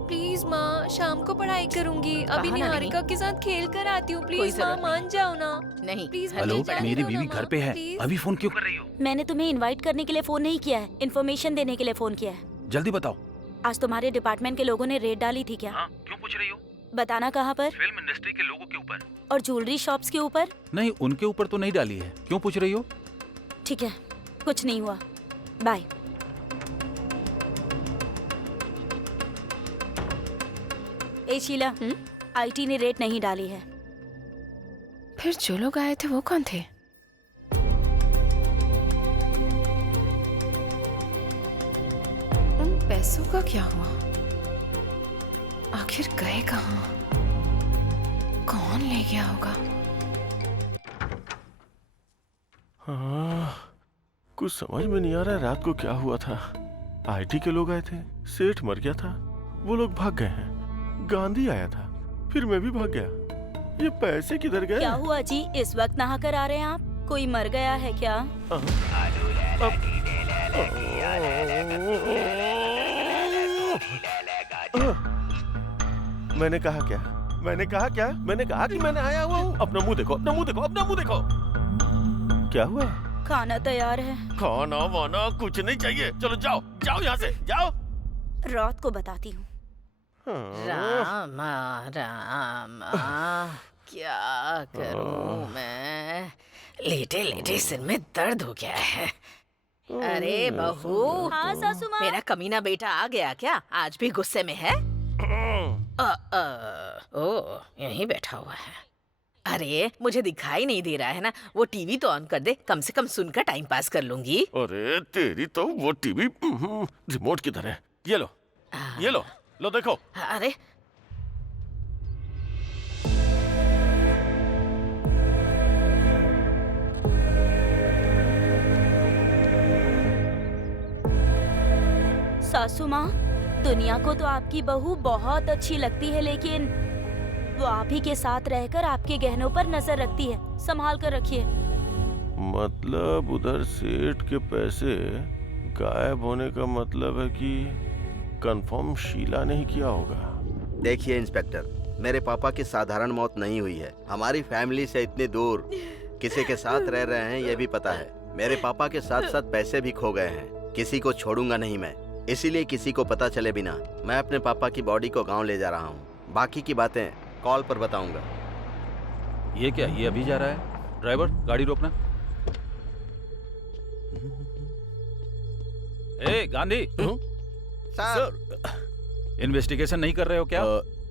प्लीज माँ, शाम को पढ़ाई करूंगी। अभी निहारिका के साथ खेल कर आती हूँ। प्लीज माँ मान जाओ ना। नहीं प्लीज। हेलो, मेरी बीवी घर पे है। अभी फोन क्यों कर रही हो? मैंने तुम्हें इनवाइट करने के लिए फोन नहीं किया है, इन्फॉर्मेशन देने के लिए फोन किया है। जल्दी बताओ। आज तुम्हारे डिपार्टमेंट के लोगों ने रेड डाली थी क्या? हाँ, क्यों पूछ रही हो? बताना कहाँ पर? फिल्म इंडस्ट्री के लोगों के ऊपर। और ज्वेलरी शॉप्स के ऊपर? नहीं, उनके ऊपर तो नहीं डाली है। क्यों पूछ रही हो? ठीक है, कुछ नहीं हुआ। बाय। ए शीला, आईटी ने रेट नहीं डाली है। फिर जो लोग आए थे वो कौन थे? उन पैसों का क्या हुआ? आखिर गए कहाँ? कौन ले गया होगा? हाँ, कुछ समझ में नहीं आ रहा है रात को क्या हुआ था। आईटी के लोग आए थे, सेठ मर गया था, वो लोग भाग गए हैं। गांधी आया था, फिर मैं भी भाग गया। ये पैसे किधर गए? क्या हुआ जी, इस वक्त नहा कर आ रहे हैं आप? कोई मर गया है क्या? मैंने कहा क्या? मैंने कहा क्या? मैंने कहा कि मैंने आया हुआ हूँ। अपना मुंह देखो, अपना मुंह देखो, अपना मुंह देखो। क्या हुआ? खाना तैयार है। खाना वाना कुछ नहीं चाहिए। चलो जाओ, जाओ यहाँ से, जाओ। रात को बताती हूँ। रामा रामा, क्या करूं मैं? लेटे लेटे सिर में दर्द हो गया है। अरे बहू। हाँ सासू माँ। मेरा कमीना बेटा आ गया क्या? आज भी गुस्से में है? ओ, यहीं बैठा हुआ है। अरे मुझे दिखाई नहीं दे रहा है ना? वो टीवी तो ऑन कर दे, कम से कम सुनकर टाइम पास कर लूंगी। अरे तेरी तो वो टीवी रिमोट किधर है? ये लो, ये लो, लो देखो। अरे सासू माँ, दुनिया को तो आपकी बहू बहुत अच्छी लगती है, लेकिन वो आप ही के साथ रहकर आपके गहनों पर नजर रखती है। संभाल कर रखिए। मतलब उधर सेठ के पैसे गायब होने का मतलब है कि कंफर्म शीला ने ही किया होगा। देखिए इंस्पेक्टर, मेरे पापा की साधारण मौत नहीं हुई है। हमारी फैमिली से इतनी दूर किसी के साथ रह रहे हैं ये भी पता है। मेरे पापा के साथ साथ पैसे भी खो गए हैं। किसी को छोड़ूंगा नहीं मैं, इसीलिए किसी को पता चले बिना मैं अपने पापा की बॉडी को गांव ले जा रहा हूँ। बाकी की बातें कॉल पर बताऊंगा। ये क्या, ये अभी जा रहा है? ड्राइवर, गाड़ी रोकना। ए गांधी। सर, इन्वेस्टिगेशन नहीं कर रहे हो क्या?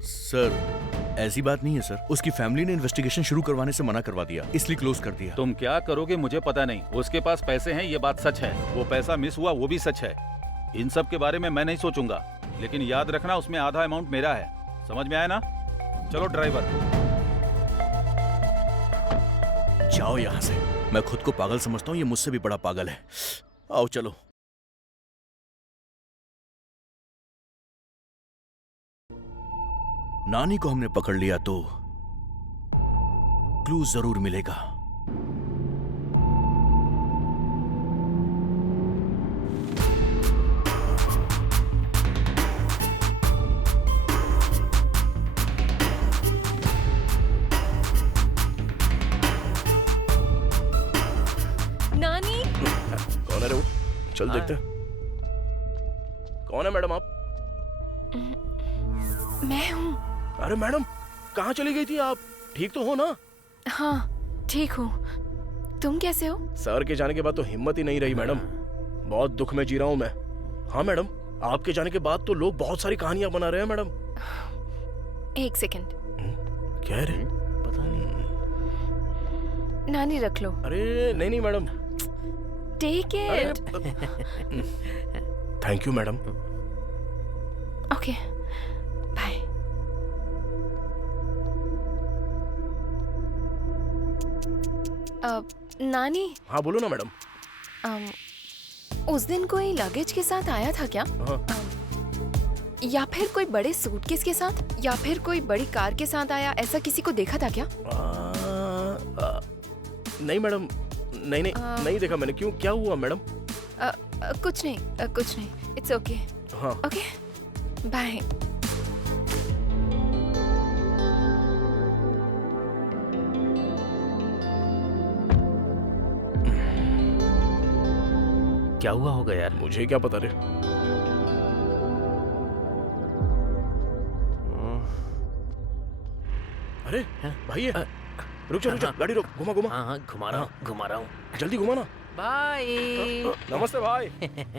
सर ऐसी बात नहीं है सर। उसकी फैमिली ने इन्वेस्टिगेशन शुरू करवाने से मना करवा दिया, इसलिए क्लोज कर दिया। तुम क्या करोगे मुझे पता नहीं। उसके पास पैसे हैं ये बात सच है, वो पैसा मिस हुआ वो भी सच है। इन सब के बारे में मैं नहीं सोचूंगा, लेकिन याद रखना उसमें आधा अमाउंट मेरा है। समझ में आया ना? चलो ड्राइवर। जाओ यहाँ से। मैं खुद को पागल समझता हूँ, ये मुझसे भी बड़ा पागल है। आओ चलो। नानी को हमने पकड़ लिया तो क्लू जरूर मिलेगा। नानी। कौन है रे वो? चल देखते हैं। कौन है मैडम आप? मैं हूँ। अरे मैडम, कहाँ चली गई थी आप? ठीक तो हो ना? हाँ ठीक हूँ। तुम कैसे हो? सर के जाने के बाद तो हिम्मत ही नहीं रही मैडम। बहुत दुख में जी रहा हूँ मैं। हाँ मैडम, आपके जाने के बाद तो लोग बहुत सारी कहानियां बना रहे हैं मैडम। एक सेकंड। क्या है रे? पता नहीं। नानी रख लो। अरे नहीं नहीं madam. Take it. Thank you madam. Okay bye. नानी। हाँ बोलो ना मैडम। उस दिन कोई लगेज के साथ आया था क्या? हाँ। या फिर कोई बड़े सूटकेस के साथ, या फिर कोई बड़ी कार के साथ आया, ऐसा किसी को देखा था क्या? नहीं मैडम, नहीं नहीं देखा मैंने। क्यों, क्या हुआ मैडम? कुछ नहीं, कुछ नहीं। It's okay. हाँ ओके बाय। क्या हुआ होगा यार? मुझे क्या पता रे। अरे भाई ये रुक जा, गाड़ी रोक, घुमा घुमा। हाँ घुमा रहा हूँ, घुमा रहा हूँ। जल्दी घुमा ना। बाय। नमस्ते भाई।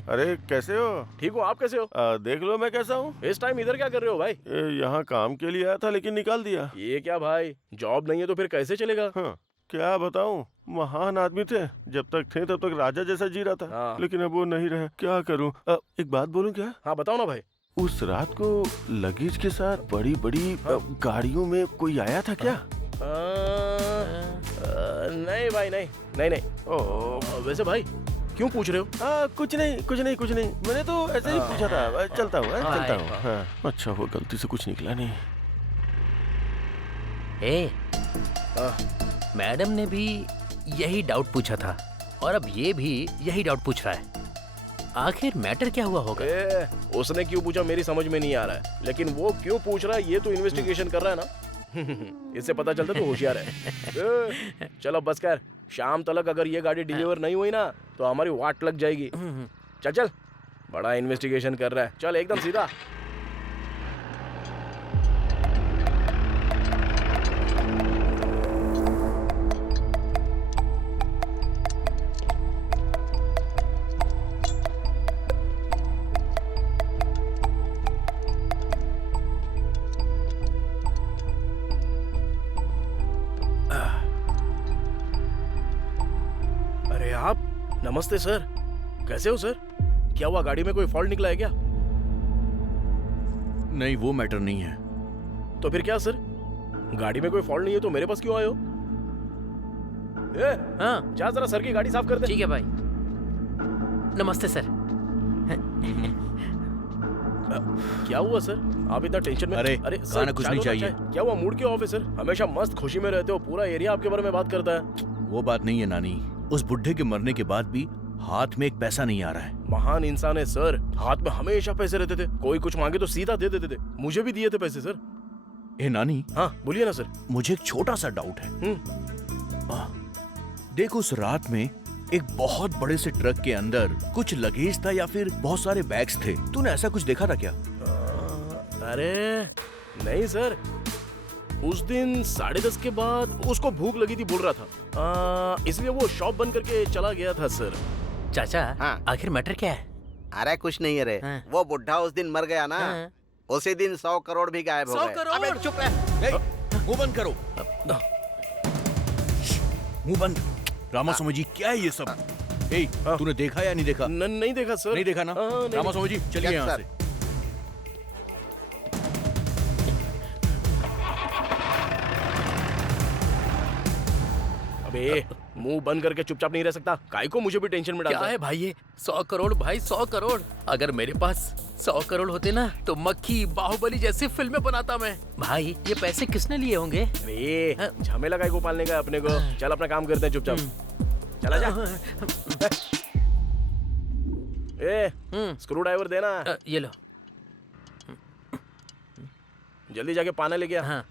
अरे कैसे हो? ठीक हूँ, आप कैसे हो? देख लो मैं कैसा हूँ। इस टाइम इधर क्या कर रहे हो भाई? यहाँ काम के लिए आया था लेकिन निकाल दिया। ये क्या भाई, जॉब नहीं है तो फिर कैसे चलेगा? हाँ, क्या बताऊँ, महान आदमी थे। जब तक थे तब तक राजा जैसा जी रहा था। हाँ। लेकिन अब वो नहीं रहे। क्या करूँ? एक बात बोलूँ क्या? हाँ बताओ ना भाई। उस रात को लगेज के साथ बड़ी बड़ी गाड़ियों में कोई आया था क्या? नहीं भाई, नहीं नहीं नहीं। वैसे भाई क्यों पूछ रहे हो? कुछ नहीं। मैंने तो ऐसे ही पूछा था। चलता हूँ। हाँ। अच्छा हुआ गलती से कुछ निकला नहीं। मैडम ने भी यही डाउट पूछा था और अब ये भी यही डाउट पूछ रहा है। आखिर मैटर क्या हुआ होगा? उसने क्यों पूछा मेरी समझ में नहीं आ रहा है, लेकिन वो क्यों पूछ रहा है ये तो इन्वेस्टिगेशन कर रहा है ना। इससे पता चलता तो होशियार है। चलो बस कर, शाम तक अगर ये गाड़ी डिलीवर नहीं हुई ना तो हमारी वाट लग जाएगी। चल बड़ा इन्वेस्टिगेशन कर रहा है। चल एकदम सीधा। नमस्ते सर, कैसे हो सर? क्या हुआ, गाड़ी में कोई फॉल्ट निकला है क्या? नहीं, वो मैटर नहीं है। तो फिर क्या सर? गाड़ी में कोई फॉल्ट नहीं है तो मेरे पास क्यों आए हो? हाँ जा जरा सर की गाड़ी साफ कर दे। ठीक है भाई। नमस्ते सर। क्या हुआ सर, आप इतना टेंशन में? अरे सर कुछ नहीं चाहिए। क्या हुआ, मूड क्यों ऑफ है सर? हमेशा मस्त खुशी में रहते हो, पूरा एरिया आपके बारे में बात करता है। वो बात नहीं है नानी, उस बुढ़े के मरने के बाद भी हाथ में एक पैसा नहीं आ रहा है। महान इंसान है सर, हाथ में हमेशा पैसे रहते थे। कोई कुछ मांगे तो सीधा दे देते थे। मुझे भी दिए थे पैसे सर। ए नानी। हाँ बोलिए ना सर। मुझे एक छोटा सा डाउट है। देखो, उस रात में एक बहुत बड़े से ट्रक के अंदर कुछ लगेज था या फिर बहुत सारे बैग्स थे। तूने ऐसा कुछ देखा था क्या? अरे नहीं सर, उस दिन 10:30 के बाद उसको भूख लगी थी बोल रहा था, इसलिए वो शॉप बंद करके चला गया था सर। चाचा हाँ। आखिर मैटर क्या है? अरे कुछ नहीं है रे। हाँ। वो बुढ़ा उस दिन मर गया ना, उसी दिन 100 करोड़ भी गायब हो गए। 100 करोड़? अबे चुप रह। मुंह बंद करो। मुंह बंद। रामास्वामी जी, क्या है ये सब? तूने देखा या नहीं देखा? नहीं देखा सर। नहीं देखा ना? रामास्वामी जी चलिए यहाँ से। मुंह बंद करके चुपचाप नहीं रह सकता। काय को मुझे भी टेंशन में डालता क्या है भाई ये? 100 करोड़ भाई, 100 करोड़। अगर मेरे पास 100 करोड़ होते ना तो मक्खी बाहुबली जैसी फिल्में बनाता मैं। भाई ये पैसे किसने लिए होंगे? अरे झमेला काय को पालने का अपने को। चल अपना काम करते हैं चुपचाप। चला जा। स्क्रू ड्राइवर देना। ये लो। जल्दी जाके पाना लेके आ।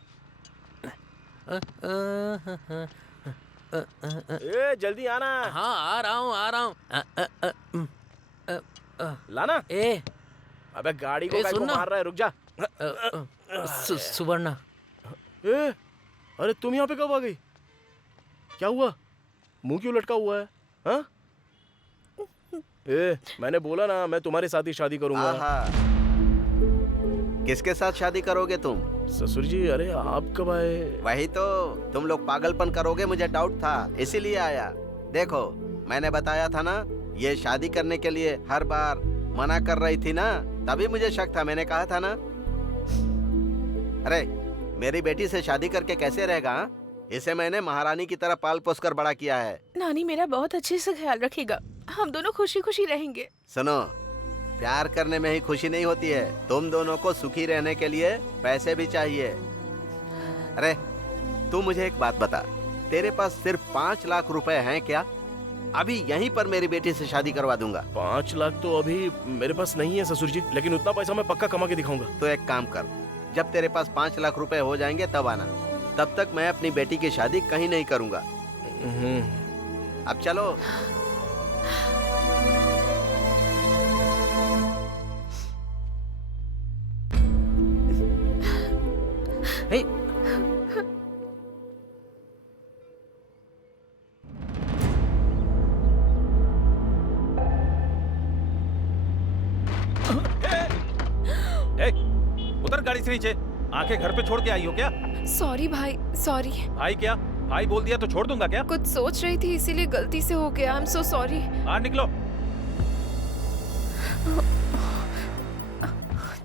जल्दी आना। हाँ आ रहा हूँ। लाना। अबे गाड़ी को ए, काय को सुन ना। मार रहा है, रुक जा। सुवर्णा, ए, अरे तुम यहाँ पे कब आ गई? क्या हुआ? मुंह क्यों लटका हुआ है? हाँ? ए, मैंने बोला ना मैं तुम्हारे साथ ही शादी करूंगा। किसके साथ शादी करोगे तुम? ससुर जी, अरे आप कब आए? वही तो, तुम लोग पागलपन करोगे मुझे डाउट था, इसीलिए आया। देखो मैंने बताया था ना, ये शादी करने के लिए हर बार मना कर रही थी ना, तभी मुझे शक था। मैंने कहा था ना। अरे मेरी बेटी से शादी करके कैसे रहेगा? हा? इसे मैंने महारानी की तरह पाल पोस कर बड़ा किया है। नानी मेरा बहुत अच्छे से ख्याल रखेगा, हम दोनों खुशी खुशी रहेंगे। सुनो, प्यार करने में ही खुशी नहीं होती है, तुम दोनों को सुखी रहने के लिए पैसे भी चाहिए। अरे तू मुझे एक बात बता, तेरे पास सिर्फ 5 लाख रुपए हैं क्या? अभी यहीं पर मेरी बेटी से शादी करवा दूंगा। 5 लाख तो अभी मेरे पास नहीं है ससुर जी, लेकिन उतना पैसा मैं पक्का कमा के दिखाऊंगा। तो एक काम कर, जब तेरे पास 5 लाख रुपए हो जाएंगे तब आना। तब तक मैं अपनी बेटी की शादी कहीं नहीं करूंगा। अब चलो। उतर गाड़ी से नीचे। आंखें घर पे छोड़ के आई हो क्या? सॉरी भाई, सॉरी। भाई क्या? भाई बोल दिया तो छोड़ दूंगा क्या? कुछ सोच रही थी इसीलिए गलती से हो गया। I am so sorry. बाहर निकलो।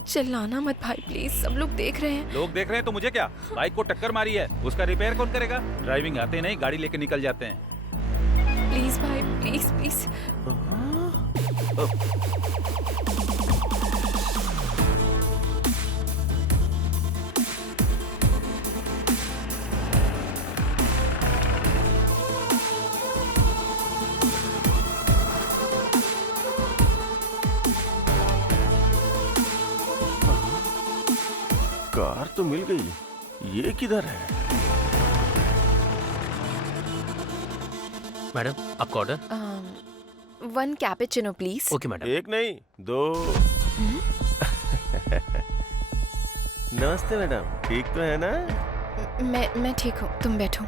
चिल्लाना मत भाई प्लीज, सब लोग देख रहे हैं। लोग देख रहे हैं तो मुझे क्या? बाइक को टक्कर मारी है, उसका रिपेयर कौन करेगा? ड्राइविंग आते नहीं, गाड़ी लेके निकल जाते हैं। प्लीज भाई, प्लीज प्लीज। कार तो मिल गई, ये किधर है? मैडम आपका order? 1 cappuccino please. Okay madam. 1 नहीं 2। नमस्ते मैडम, ठीक तो है ना? मैं ठीक हूँ, तुम बैठो।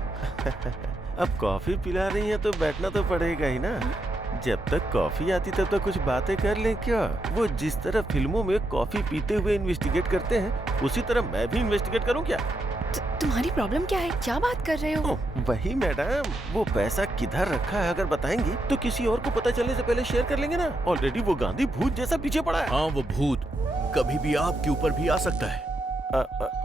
अब कॉफी पिला रही है तो बैठना तो पड़ेगा ही ना। जब तक कॉफी आती तब तक कुछ बातें कर लें क्या? वो जिस तरह फिल्मों में कॉफी पीते हुए इन्वेस्टिगेट करते हैं, उसी तरह मैं भी इन्वेस्टिगेट करूं क्या? तुम्हारी प्रॉब्लम क्या है? क्या बात कर रहे हो? वही मैडम, वो पैसा किधर रखा है अगर बताएंगी तो किसी और को पता चलने से पहले शेयर कर लेंगे ना। ऑलरेडी वो गांधी भूत जैसा पीछे पड़ा है। हाँ, वो भूत कभी भी आपके ऊपर भी आ सकता है।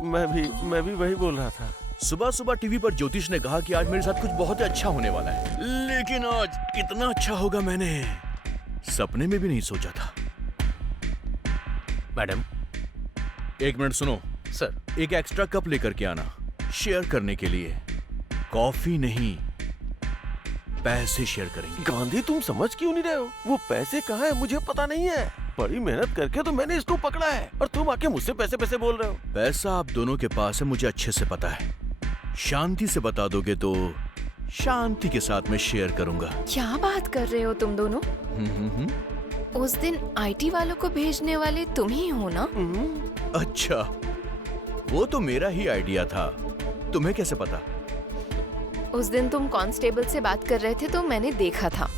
मैं भी वही बोल रहा था। सुबह सुबह टीवी पर ज्योतिष ने कहा कि आज मेरे साथ कुछ बहुत अच्छा होने वाला है, लेकिन आज इतना अच्छा होगा मैंने सपने में भी नहीं सोचा था। मैडम 1 मिनट सुनो सर। एक एक्स्ट्रा कप लेकर के आना, शेयर करने के लिए। कॉफी नहीं, पैसे शेयर करेंगे। गांधी तुम समझ क्यों नहीं रहे हो? वो पैसे कहाँ है मुझे पता नहीं है। बड़ी मेहनत करके तो मैंने इसको पकड़ा है और तुम आके मुझसे पैसे पैसे बोल रहे हो। पैसा आप दोनों के पास है, मुझे अच्छे से पता है। शांति से बता दोगे तो शांति के साथ में शेयर करूंगा। क्या बात कर रहे हो तुम दोनों? उस दिन आईटी वालों को भेजने वाले तुम ही हो ना? अच्छा, वो तो मेरा ही आइडिया था, तुम्हें कैसे पता? उस दिन तुम कांस्टेबल से बात कर रहे थे तो मैंने देखा था।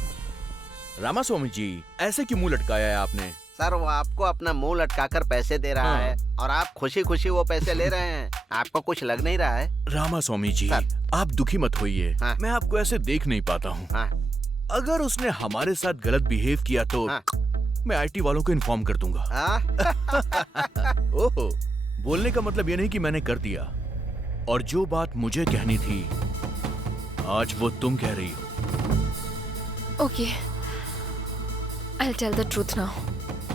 रामास्वामी जी, ऐसे क्यों मुंह लटकाया है आपने? सर, वो आपको अपना मुंह लटकाकर पैसे दे रहा है और आप खुशी खुशी वो पैसे ले रहे हैं। आपको कुछ लग नहीं रहा है? रामास्वामी जी, आप दुखी मत होइए। मैं आपको ऐसे देख नहीं पाता हूँ। अगर उसने हमारे साथ गलत बिहेव किया तो मैं आईटी वालों को इन्फॉर्म कर दूंगा। ओहो, बोलने का मतलब ये नहीं कि मैंने कर दिया, और जो बात मुझे कहनी थी आज वो तुम कह रही हो। Okay, I'll tell the truth now.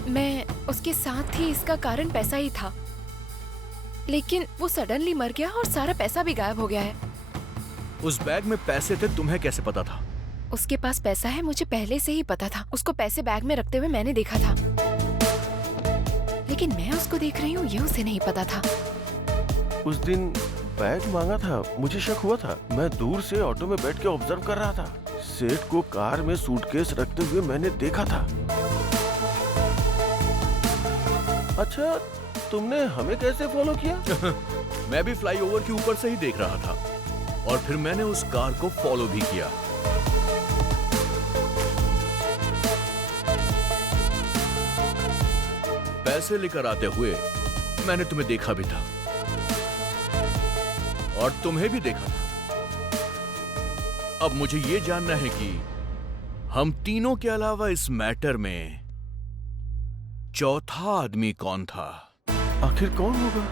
मैं उसके साथ थी, इसका कारण पैसा ही था, लेकिन वो सडनली मर गया और सारा पैसा भी गायब हो गया है। उस बैग में पैसे थे, तुम्हें कैसे पता था? उसके पास पैसा है, मुझे पहले से ही पता था। उसको पैसे बैग में रखते हुए मैंने देखा था, लेकिन मैं उसको देख रही हूँ ये उसे नहीं पता था। उस दिन बैग मांगा था, मुझे शक हुआ था। मैं दूर से ऑटो में बैठ के ऑब्जर्व कर रहा था। सेठ को कार में सूटकेस रखते हुए मैंने देखा था। अच्छा, तुमने हमें कैसे फॉलो किया? मैं भी फ्लाईओवर के ऊपर से ही देख रहा था और फिर मैंने उस कार को फॉलो भी किया। पैसे लेकर आते हुए मैंने तुम्हें देखा भी था और तुम्हें भी देखा था। अब मुझे ये जानना है कि हम तीनों के अलावा इस मैटर में चौथा आदमी कौन था? आखिर कौन होगा?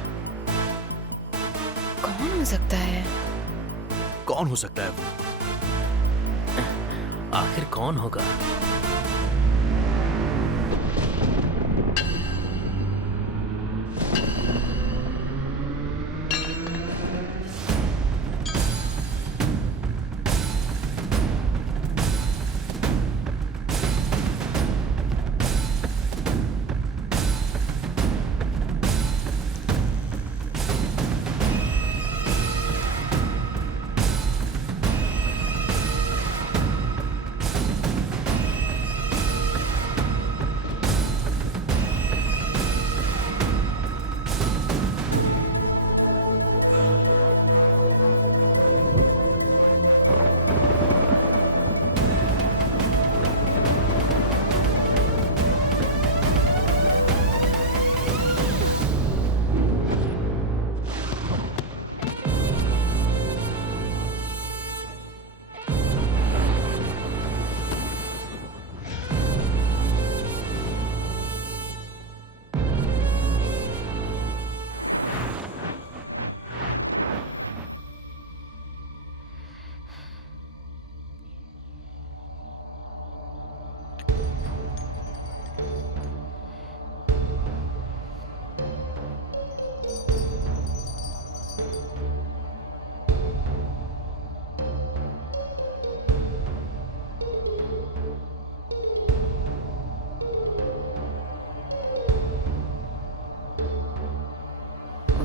कौन हो सकता है? कौन हो सकता है वो? आखिर कौन होगा?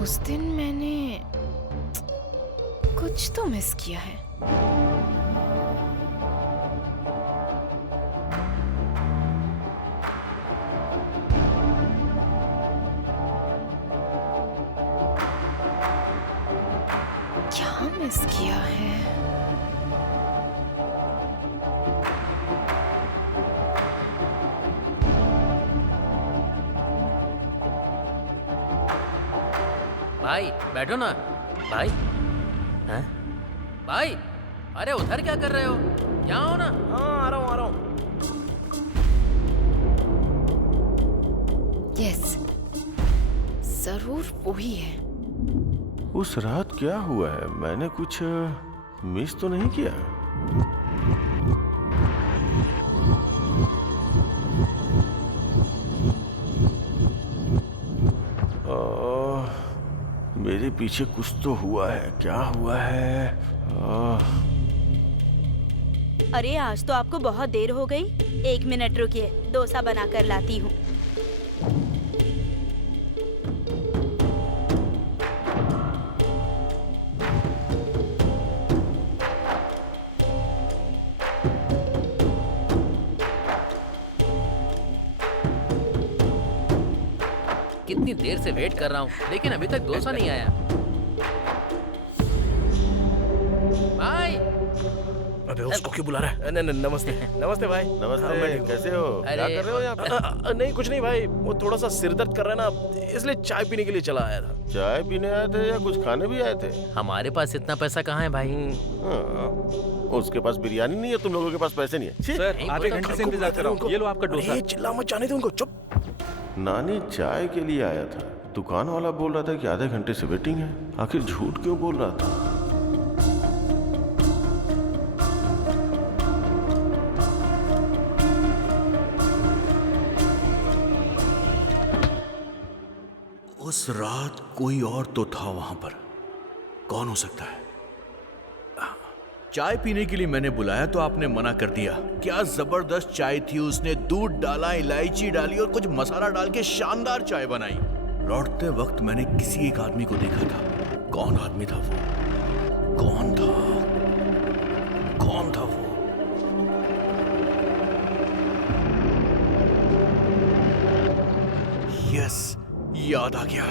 उस दिन मैंने कुछ तो मिस किया है। क्या मिस किया है? भाई बैठो ना। भाई हैं? भाई अरे उधर क्या कर रहे हो? यहाँ हो ना। हाँ आ रहा हूँ। यस, जरूर वही है। उस रात क्या हुआ है? मैंने कुछ मिस तो नहीं किया? मेरे पीछे कुछ तो हुआ है। क्या हुआ है? अरे आज तो आपको बहुत देर हो गई। 1 मिनट रुकिए, डोसा बना कर लाती हूँ। कितनी देर से वेट कर रहा हूँ लेकिन अभी तक डोसा नहीं आया। भाई अबे उसको क्यों बुला रहा है? नहीं नमस्ते। नमस्ते भाई। नमस्ते। कैसे हो? क्या कर रहे हो यहाँ पे? नहीं कुछ नहीं भाई, वो थोड़ा सा सिर दर्द कर रहा है ना, इसलिए चाय पीने के लिए चला आया था। चाय पीने आए थे या कुछ खाने भी आए थे? हमारे पास इतना पैसा कहाँ है भाई? उसके पास बिरयानी नहीं है, तुम लोगों के पास पैसे नहीं है। सर आधे घंटे से इंतजार कर रहा हूँ। ये लो आपका डोसा। चिल्ला मत जाने दो उनको। चुप। नानी चाय के लिए आया था। दुकान वाला बोल रहा था कि आधे घंटे से वेटिंग है। आखिर झूठ क्यों बोल रहा था? उस रात कोई और तो था वहां पर। कौन हो सकता है? चाय पीने के लिए मैंने बुलाया तो आपने मना कर दिया। क्या जबरदस्त चाय थी। उसने दूध डाला, इलायची डाली और कुछ मसाला डाल के शानदार चाय बनाई। लौटते वक्त मैंने किसी एक आदमी को देखा था। कौन आदमी था वो? कौन था वो? यस, याद आ गया।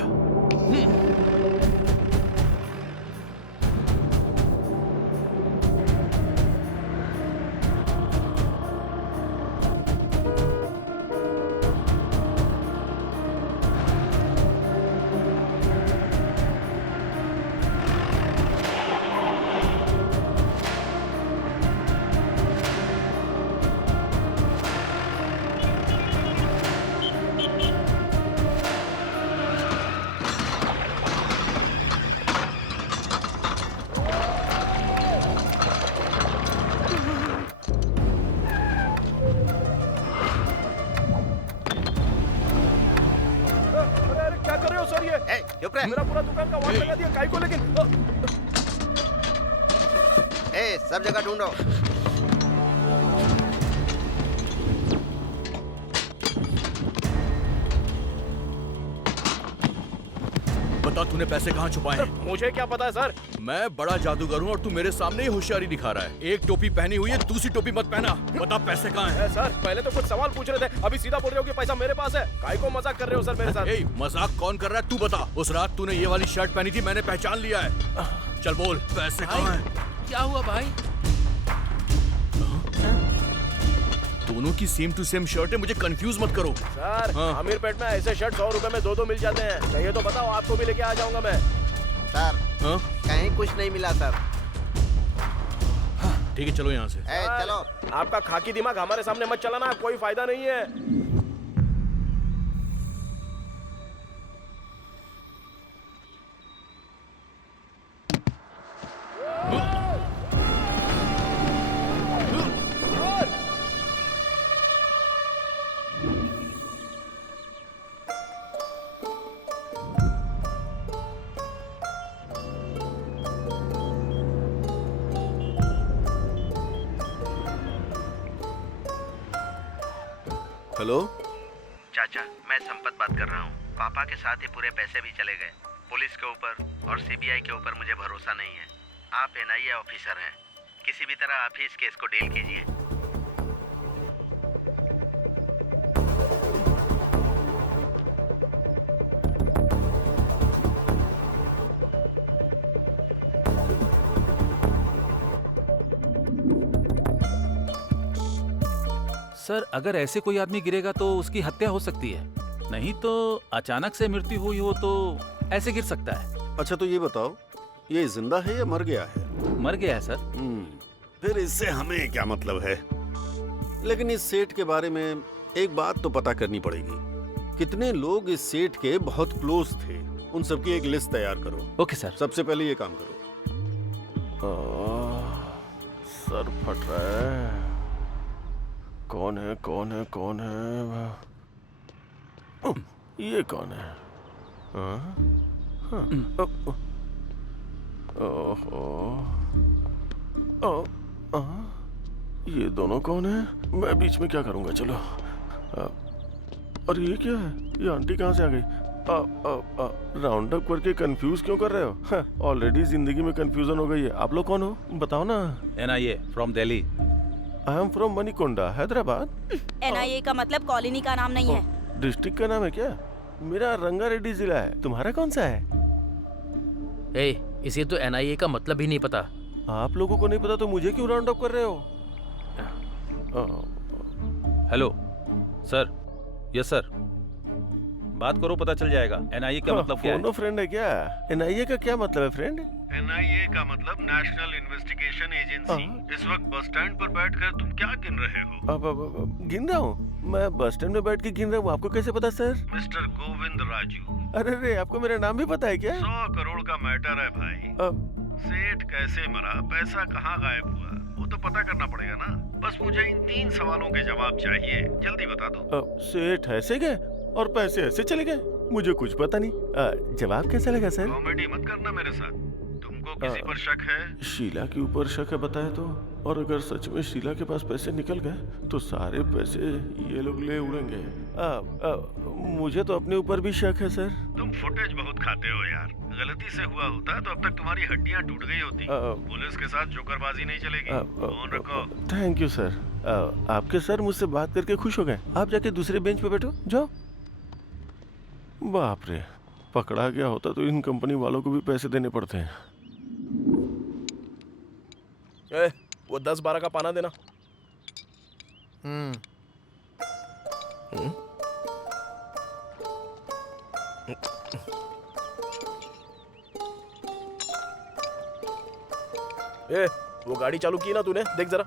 मेरा पूरा दुकान का वाट लगा दिया काई को, लेकिन सब जगह ढूंढो। बता तूने पैसे कहाँ छुपाए हैं? मुझे क्या पता है सर। मैं बड़ा जादूगर हूँ और तू मेरे सामने ही होशियारी दिखा रहा है। एक टोपी पहनी हुई है, दूसरी टोपी मत पहना। बता पैसे कहाँ हैं? सर पहले तो कुछ सवाल पूछ रहे थे, अभी सीधा बोल रहे हो कि पैसा मेरे पास है। काहे को मजाक कर रहे हो सर मेरे साथ? मजाक कौन कर रहा है तू बता। उस रात तूने ये वाली शर्ट पहनी थी, मैंने पहचान लिया है। चल बोल पैसे कहाँ हैं? क्या हुआ भाई? दोनों की सेम टू सेम शर्ट है, मुझे कंफ्यूज मत करो। सर अमीर पेट में ऐसे शर्ट 100 रुपए में 2 मिल जाते हैं। चाहिए तो बताओ, आपको भी लेके आ जाऊंगा मैं। सर कहीं कुछ नहीं मिला सर। ठीक है चलो यहाँ से। चलो। आपका खाकी दिमाग हमारे सामने मत चलाना, कोई फायदा नहीं है। हेलो चाचा, मैं संपत बात कर रहा हूँ। पापा के साथ ही पूरे पैसे भी चले गए। पुलिस के ऊपर और सीबीआई के ऊपर मुझे भरोसा नहीं है। आप एनआईए ऑफिसर हैं, किसी भी तरह आप ही इस केस को डील कीजिए। सर अगर ऐसे कोई आदमी गिरेगा तो उसकी हत्या हो सकती है, नहीं तो अचानक से मृत्यु हुई हो तो ऐसे गिर सकता है। अच्छा तो ये बताओ, ये जिंदा है या मर गया है? मर गया है सर। फिर इससे हमें क्या मतलब है? लेकिन इस सेठ के बारे में एक बात तो पता करनी पड़ेगी। कितने लोग इस सेठ के बहुत क्लोज थे, उन सबकी एक लिस्ट तैयार करो। Okay sir. सबसे पहले ये काम करो। सर फट रहा है। कौन है कौन है कौन है? ये कौन है? ये दोनों कौन है? मैं बीच में क्या करूंगा? चलो। और ये क्या है? ये आंटी कहाँ से आ गई? राउंड अप करके कंफ्यूज क्यों कर रहे हो? ऑलरेडी जिंदगी में कंफ्यूजन हो गई है। आप लोग कौन हो बताओ ना। NIA from Delhi. I am from Manikonda Hyderabad. NIA का मतलब कॉलोनी का नाम नहीं है। डिस्ट्रिक्ट का नाम है क्या? मेरा रंगारेड्डी जिला है। तुम्हारा कौन सा है? इसे तो एनआईए का मतलब ही नहीं पता। आप लोगों को नहीं पता तो मुझे क्यों राउंड अप कर रहे हो? Hello sir. यस सर, बात करो पता चल जाएगा। एनआईए का मतलब क्या है? फ्रेंड है क्या? एनआईए का क्या मतलब है फ्रेंड? एनआईए का मतलब नेशनल इन्वेस्टिगेशन एजेंसी। इस वक्त बस स्टैंड पर बैठकर तुम क्या गिन रहे हो? अब गिन रहा हूँ। मैं बस स्टैंड में बैठ के गिन रहा हूँ। आपको कैसे पता सर? मिस्टर गोविंद राजू। अरे रे, आपको मेरा नाम भी पता है क्या? 100 करोड़ का मैटर है भाई। सेठ कैसे मरा, पैसा कहाँ गायब हुआ, वो तो पता करना पड़ेगा ना। बस मुझे इन 3 सवालों के जवाब चाहिए, जल्दी बता दो। सेठ ऐसे गए और पैसे ऐसे चले गए? मुझे कुछ पता नहीं। जवाब कैसा लगा सर? कॉमेडी मत करना मेरे साथ। तुमको किसी पर शक है? शीला के ऊपर शक है बताए तो। और अगर सच में शीला के पास पैसे निकल गए तो सारे पैसे ये लोग ले उड़ेंगे। मुझे तो अपने ऊपर भी शक है सर। तुम फुटेज बहुत खाते हो यार। गलती से हुआ होता तो अब तक तुम्हारी हड्डियां टूट गई होती। पुलिस के साथ जोकरबाजी नहीं चलेगी। फोन रखो। Thank you sir. आपके सर मुझसे बात करके खुश हो गए। आप जाके दूसरे बेंच पे बैठो, जाओ। बाप रे, पकड़ा गया होता तो इन कंपनी वालों को भी पैसे देने पड़ते हैं। वो 10-12 का पाना देना। वो गाड़ी चालू की ना तूने, देख जरा।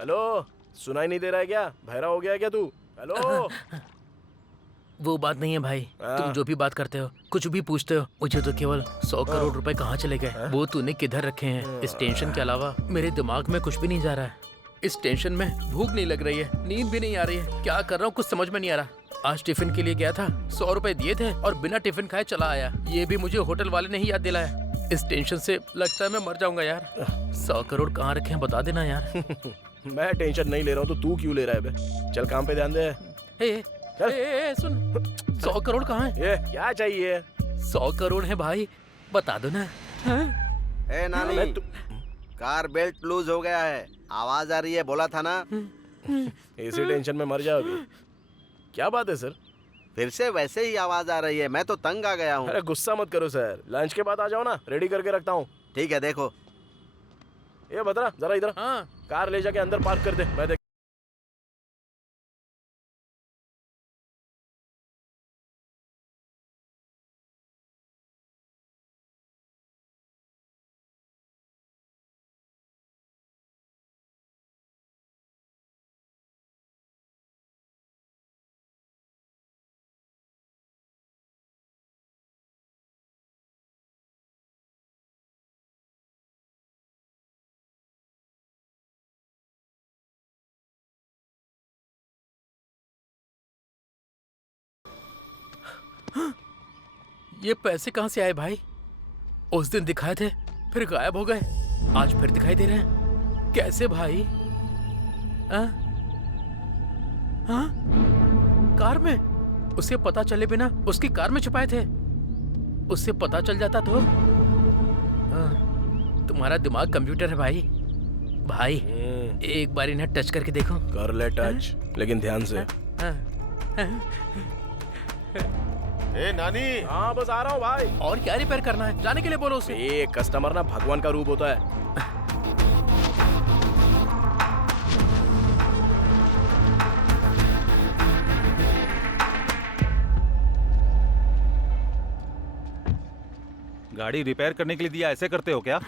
हेलो, सुनाई नहीं दे रहा है क्या? बहरा हो गया है क्या तू? हेलो। वो बात नहीं है भाई, तुम जो भी बात करते हो, कुछ भी पूछते हो, मुझे तो केवल 100 करोड़ रुपए कहाँ चले गए वो तूने किधर रखे हैं। इस टेंशन के अलावा मेरे दिमाग में कुछ भी नहीं जा रहा है। इस टेंशन में भूख नहीं लग रही है, नींद भी नहीं आ रही है, क्या कर रहा हूँ कुछ समझ में नहीं आ रहा। आज टिफिन के लिए गया था, 100 रुपए दिए थे और बिना टिफिन खाए चला आया। ये भी मुझे होटल वाले ने ही याद दिलाया। इस टेंशन से लगता है मैं मर जाऊंगा यार। 100 करोड़ कहाँ रखे हैं बता देना यार। मैं टेंशन नहीं ले रहा हूँ तो तू क्यों ले रहा है बे? चल काम पे ध्यान दे। चल। सुन, 100 करोड़ कहाँ है? ये क्या चाहिए? 100 करोड़ है भाई, बता दो ना। ए नानी, कार बेल्ट लूज हो गया है, आवाज आ रही है, बोला था ना। इसी टेंशन में मर जाओ अभी। क्या बात है सर? फिर से वैसे ही आवाज आ रही है, मैं तो तंग आ गया हूँ। अरे गुस्सा मत करो सर, लंच के बाद आ जाओ ना, रेडी करके रखता हूँ। ठीक है, देखो। ये बता जरा इधर। हाँ। कार ले जाके अंदर पार्क कर दे, मैं देख। ये पैसे कहाँ से आए भाई? उस दिन दिखाए थे, फिर गायब हो गए, आज फिर दिखाई दे रहे हैं। कैसे भाई? कार में? उसे पता चले बिना उसकी कार में छुपाए थे। उससे पता चल जाता तो। तुम्हारा दिमाग कंप्यूटर है भाई। भाई एक बार इन्हें टच करके देखो। कर ले टच, लेकिन ध्यान से। ए नानी। हाँ बस आ रहा हूँ भाई। और क्या रिपेयर करना है? जाने के लिए बोलो उसे। ये कस्टमर ना भगवान का रूप होता है। गाड़ी रिपेयर करने के लिए दिया, ऐसे करते हो क्या?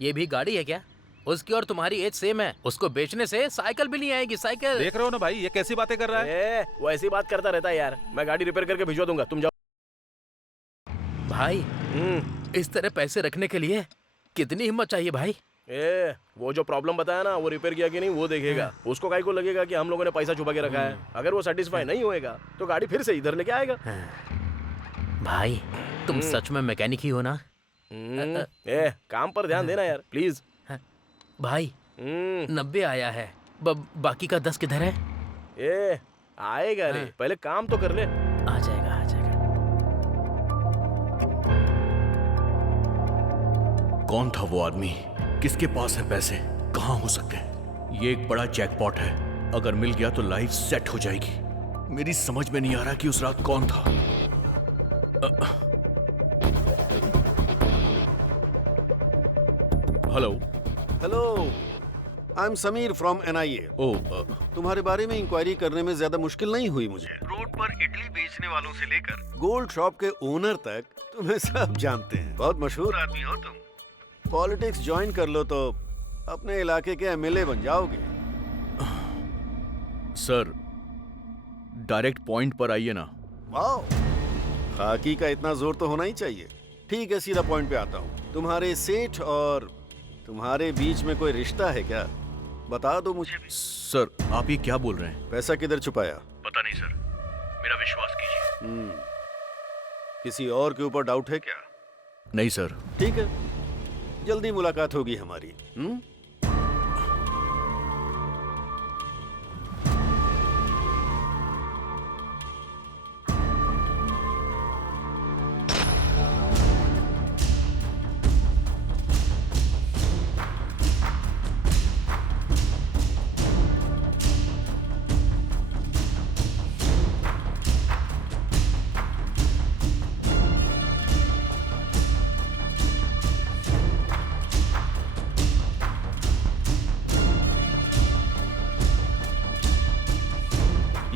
ये भी गाड़ी है क्या? उसकी और तुम्हारी एज सेम है। उसको बेचने से साइकिल भी नहीं आएगी। साइकिल देख रहे हो ना भाई, ये कैसी बातें कर रहा है। वो ऐसी बात करता रहता है यार। मैं गाड़ी रिपेयर करके भिजवा दूंगा, तुम जाओ। भाई इस तरह पैसे रखने के लिए कितनी हिम्मत चाहिए भाई? वो जो प्रॉब्लम बताया ना, वो रिपेयर किया कि नहीं वो देखेगा। उसको काहे को लगेगा कि हम लोगों ने पैसा छुपा के रखा है। अगर वो सेटिस्फाई नहीं होएगा तो गाड़ी फिर से इधर लेके आएगा। भाई तुम सच में मैकेनिक ही हो ना? काम पर ध्यान देना यार प्लीज। भाई 90 आया है, बाकी का 10 किधर है? आएगा रे, पहले काम तो कर ले। आ जाएगा, आ जाएगा। कौन था वो आदमी? किसके पास है पैसे? कहाँ हो सकते हैं? ये एक बड़ा जैकपॉट है। अगर मिल गया तो लाइफ सेट हो जाएगी। मेरी समझ में नहीं आ रहा कि उस रात कौन था। Hello hello, I am Sameer from NIA। तुम्हारे बारे में इंक्वायरी करने में ज्यादा मुश्किल नहीं हुई मुझे। रोड पर इडली बेचने वालों से लेकर गोल्ड शॉप के ओनर तक तुम्हें सब जानते हैं। बहुत मशहूर आदमी हो तुम। पॉलिटिक्स ज्वाइन कर लो तो अपने इलाके के MLA बन जाओगे। सर डायरेक्ट पॉइंट पर आइए ना। वाओ, खाकी का इतना जोर तो होना ही चाहिए। ठीक है, सीधा पॉइंट पे आता हूँ। तुम्हारे सेठ और तुम्हारे बीच में कोई रिश्ता है क्या? बता दो मुझे भी। सर आप ये क्या बोल रहे हैं? पैसा किधर छुपाया? पता नहीं सर, मेरा विश्वास कीजिए। किसी और के ऊपर डाउट है क्या? नहीं सर। ठीक है, जल्दी मुलाकात होगी हमारी।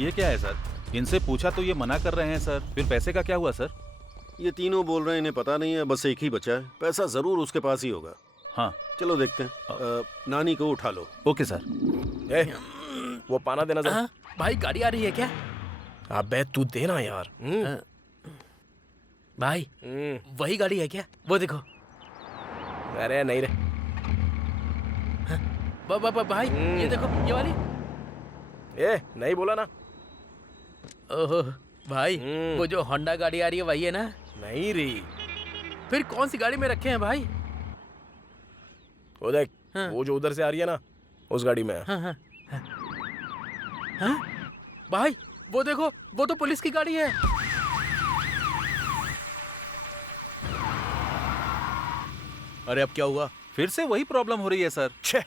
ये क्या है सर? इनसे पूछा तो ये मना कर रहे हैं सर। फिर पैसे का क्या हुआ सर? ये तीनों बोल रहे हैं इन्हें पता नहीं है, बस एक ही बचा है। पैसा जरूर उसके पास ही होगा। हाँ चलो देखते हैं। नानी को उठा लो। Okay sir. वो पाना देना जरा। भाई गाड़ी आ रही है क्या? अबे तू देना यार। भाई वही गाड़ी है क्या? वो देखो। अरे नहीं रे। भाई ये देखो, ये वाली। नहीं बोला ना। ओहो भाई, वो जो होंडा गाड़ी आ रही है वही है ना? नहीं रे। फिर कौन सी गाड़ी में रखे हैं भाई? वो देख, वो जो उधर से आ रही है ना, उस गाड़ी में। भाई वो देखो, वो तो पुलिस की गाड़ी है। अरे अब क्या हुआ? फिर से वही प्रॉब्लम हो रही है सर। छे,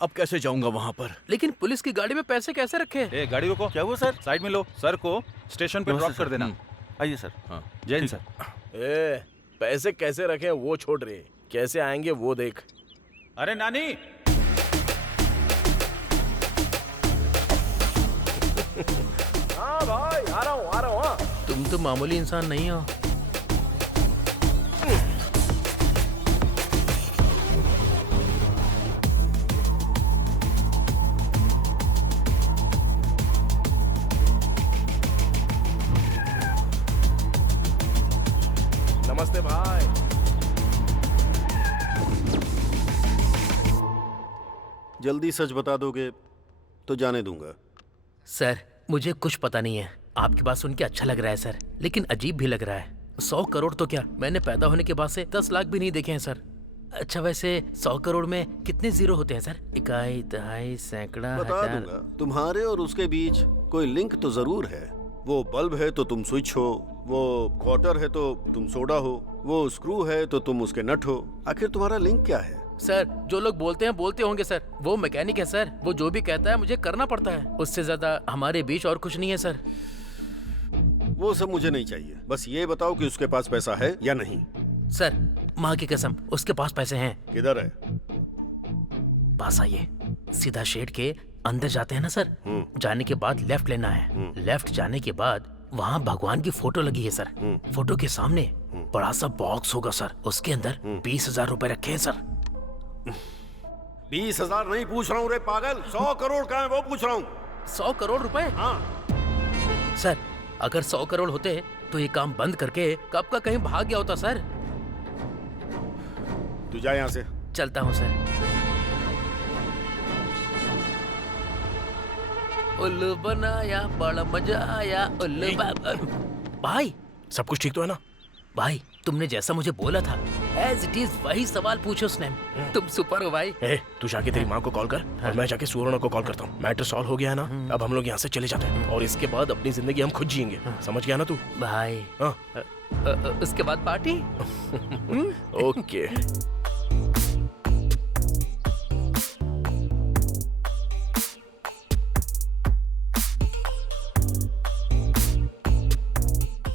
अब कैसे जाऊंगा वहाँ पर? लेकिन पुलिस की गाड़ी में पैसे कैसे रखे? गाड़ी रोको। क्या हुआ सर? साइड में लो। सर को स्टेशन पे ड्रॉप कर देना। आइए सर। हाँ जय हिंद सर। पैसे कैसे रखे वो छोड़ रहे, कैसे आएंगे वो देख। अरे नानी। हाँ भाई आ रहा हूँ हाँ। तुम तो मामूली इंसान नहीं हो। नमस्ते भाई। जल्दी सच बता दोगे तो जाने दूंगा। सर मुझे कुछ पता नहीं है। आपकी बात सुन के अच्छा लग रहा है सर, लेकिन अजीब भी लग रहा है। 100 करोड़ तो क्या, मैंने पैदा होने के बाद से 10 लाख भी नहीं देखे हैं सर। अच्छा वैसे 100 करोड़ में कितने जीरो होते हैं सर? इकाई, दहाई, सैकड़ा, बता हजार। दूंगा। तुम्हारे और उसके बीच कोई लिंक तो जरूर है। वो बल्ब है तो तुम स्विच हो, वो क्वार्टर है तो तुम सोडा हो, वो स्क्रू है तो तुम उसके नट हो। आखिर तुम्हारा लिंक क्या है? सर जो लोग बोलते हैं बोलते होंगे सर। वो मैकेनिक है सर, वो जो भी कहता है मुझे करना पड़ता है। उससे ज्यादा हमारे बीच और कुछ नहीं है सर। वो सब मुझे नहीं चाहिए, बस ये बताओ कि उसके पास पैसा है या नहीं। सर माँ की कसम उसके पास पैसे हैं। किधर है? पास आइए। सीधा शेड के अंदर जाते हैं ना सर, जाने के बाद लेफ्ट लेना है। लेफ्ट जाने के बाद वहाँ भगवान की फोटो लगी है सर। फोटो के सामने बड़ा सा बॉक्स होगा सर, उसके अंदर 20,000 रुपए रखे हैं सर। 20,000 नहीं पूछ रहा हूँ रे पागल, 100 करोड़ का है वो पूछ रहा हूँ। 100 करोड़ रुपए? हाँ सर अगर 100 करोड़ होते तो ये काम बंद करके कब का कहीं भाग गया होता सर। तू जा यहाँ से। चलता हूँ सर। उल्लू बनाया बड़ा मजा आया उल्लू भाई सब कुछ ठीक तो है ना? भाई तुमने जैसा मुझे बोला था एज इट इज वही सवाल पूछे उसने। तुम सुपर हो भाई। तू जाके तेरी माँ को कॉल कर और मैं जाके सुवर्ण को कॉल करता हूँ। मैटर सॉल्व हो गया है ना? अब हम लोग यहाँ से चले जाते हैं और इसके बाद अपनी जिंदगी हम खुद जिएंगे। समझ गया ना तू? भाई उसके बाद पार्टी। ओके।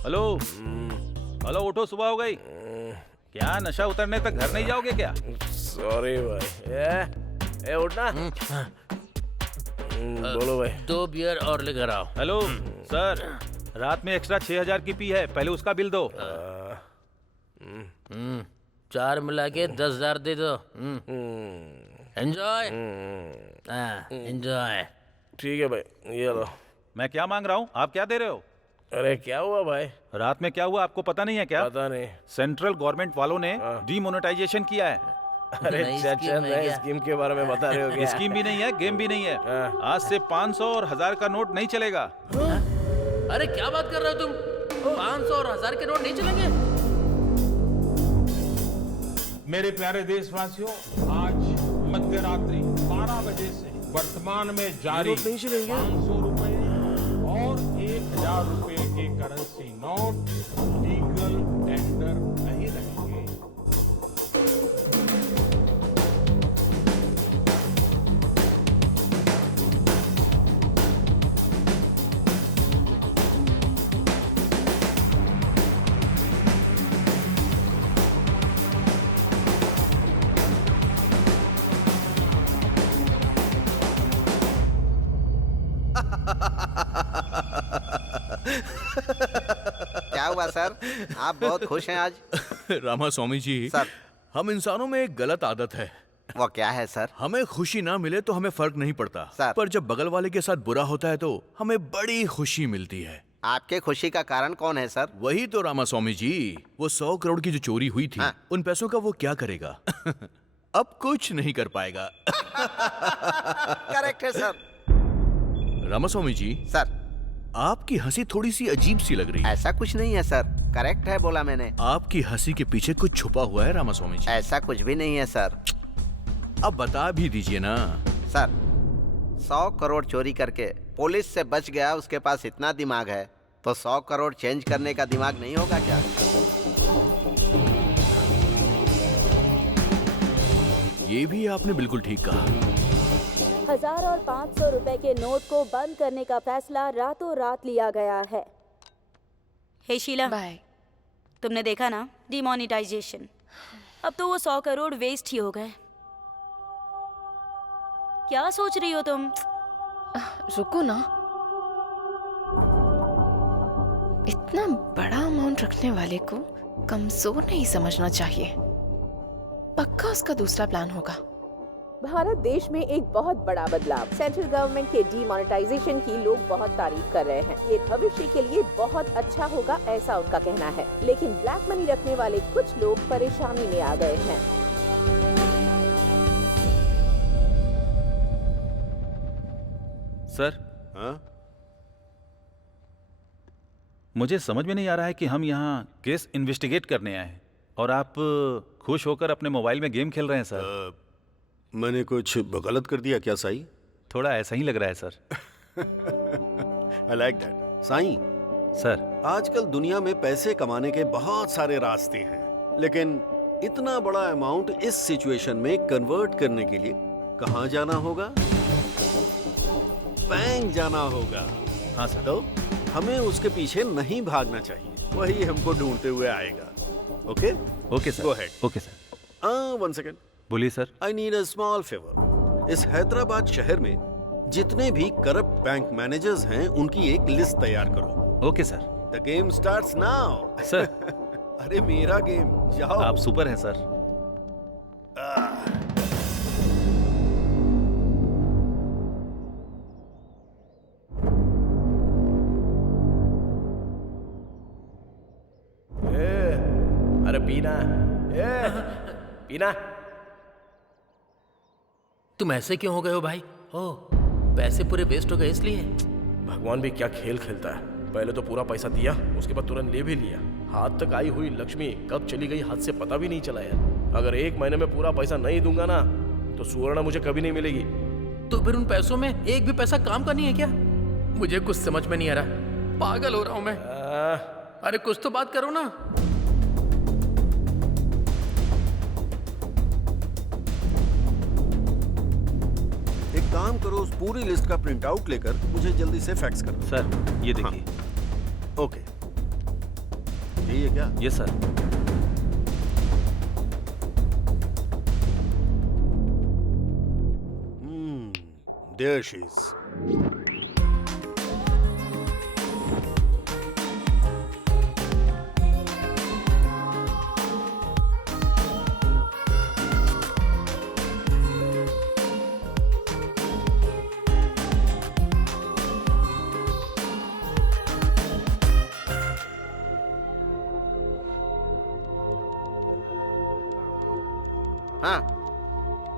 हेलो हेलो, उठो, सुबह हो गई। क्या नशा उतरने तक घर नहीं जाओगे क्या? सॉरी भाई। उठना। बोलो भाई। 2 बियर और लेकर आओ। हेलो सर, रात में एक्स्ट्रा 6,000 की पी है, पहले उसका बिल दो। 4 मिला के 10,000 दे दो। Enjoy enjoy. ठीक है भाई, ये लो। मैं क्या मांग रहा हूँ, आप क्या दे रहे हो? अरे क्या हुआ भाई? रात में क्या हुआ आपको पता नहीं है क्या? पता नहीं। सेंट्रल गवर्नमेंट वालों ने डीमोनेटाइजेशन किया है। अरे चाचा, नए स्कीम के बारे में बता रहे हो क्या? स्कीम भी नहीं है, गेम भी नहीं है। आज से 500 और 1000 का नोट नहीं चलेगा। अरे क्या बात कर रहे हो तुम? 500 और 1000 के नोट नहीं चलेंगे? मेरे प्यारे देशवासियों, आज मध्य रात्रि 12 बजे से वर्तमान में जारी 500 रुपए और 1,000 रुपए के करेंसी नोट लीगल टेंडर नहीं रहेंगे। सर, आप बहुत खुश हैं आज। रामा स्वामी जी सर, हम इंसानों में एक गलत आदत है। वो क्या है सर? हमें खुशी ना मिले तो हमें फर्क नहीं पड़ता सर, पर जब बगल वाले के साथ बुरा होता है तो हमें बड़ी खुशी मिलती है। आपके खुशी का कारण कौन है सर? वही तो रामा स्वामी जी, वो 100 करोड़ की जो चोरी हुई थी, उन पैसों का वो क्या करेगा? अब कुछ नहीं कर पाएगा। करेक्ट है सर। रामास्वामी जी। सर, आपकी हंसी थोड़ी सी अजीब सी लग रही है। ऐसा कुछ नहीं है सर, करेक्ट है बोला मैंने। आपकी हंसी के पीछे कुछ छुपा हुआ है रामास्वामी जी। ऐसा कुछ भी नहीं है सर। अब बता भी दीजिए ना। सर, 100 करोड़ चोरी करके पुलिस से बच गया, उसके पास इतना दिमाग है तो 100 करोड़ चेंज करने का दिमाग नहीं होगा क्या? ये भी आपने बिल्कुल ठीक कहा। 1000 और 500 रुपए के नोट को बंद करने का फैसला रातों रात लिया गया है। हे शीला, बाय। तुमने देखा ना डिमोनेटाइजेशन। अब तो वो 100 करोड़ वेस्ट ही हो गए। क्या सोच रही हो तुम? रुको ना, इतना बड़ा अमाउंट रखने वाले को कमजोर नहीं समझना चाहिए। पक्का उसका दूसरा प्लान होगा। भारत देश में एक बहुत बड़ा बदलाव, सेंट्रल गवर्नमेंट के डीमोनेटाइजेशन की लोग बहुत तारीफ कर रहे हैं। ये भविष्य के लिए बहुत अच्छा होगा, ऐसा उनका कहना है। लेकिन ब्लैक मनी रखने वाले कुछ लोग परेशानी में आ गए हैं। सर, मुझे समझ में नहीं आ रहा है कि हम यहाँ केस इन्वेस्टिगेट करने आए हैं और आप खुश होकर अपने मोबाइल में गेम खेल रहे हैं सर। मैंने कुछ गलत कर दिया क्या साईं? थोड़ा ऐसा ही लग रहा है sir. I like that. Sai, sir, आजकल दुनिया में पैसे कमाने के बहुत सारे रास्ते हैं, लेकिन इतना बड़ा अमाउंट इस सिचुएशन में कन्वर्ट करने के लिए कहाँ जाना होगा? बैंक जाना होगा। हाँ सर। तो हमें उसके पीछे नहीं भागना चाहिए, वही हमको ढूंढते हुए आएगा। Okay? Okay sir. Go ahead. Okay sir. 1 second. बोलिए sir. I need a small favour. इस हैदराबाद शहर में जितने भी करप्ट बैंक मैनेजर्स हैं, उनकी एक लिस्ट तैयार करो। Okay sir. The game starts now. Sir. अरे मेरा गेम, जाओ। आप सुपर हैं सर। अरे पीना, पीना। तुम ऐसे क्यों हो गए हो भाई? ओह, पैसे पूरे वेस्ट हो गए इसलिए? भगवान भी क्या खेल खेलता है। पहले तो पूरा पैसा दिया, उसके बाद तुरंत ले भी लिया। हाथ तक आई हुई लक्ष्मी कब चली गई हाथ से पता भी नहीं चला यार। अगर 1 महीने में पूरा पैसा नहीं दूंगा ना तो सुवर्णा मुझे कभी नहीं मिलेगी। तो फिर उन पैसों में एक भी पैसा काम का नहीं है क्या? मुझे कुछ समझ में नहीं आ रहा, पागल हो रहा हूं मैं। अरे कुछ तो बात करो ना। एक काम करो, उस पूरी लिस्ट का प्रिंट आउट लेकर मुझे जल्दी से फैक्स करो। सर, ये देखिए। हाँ। ओके, यही है क्या? Yes sir. There she is.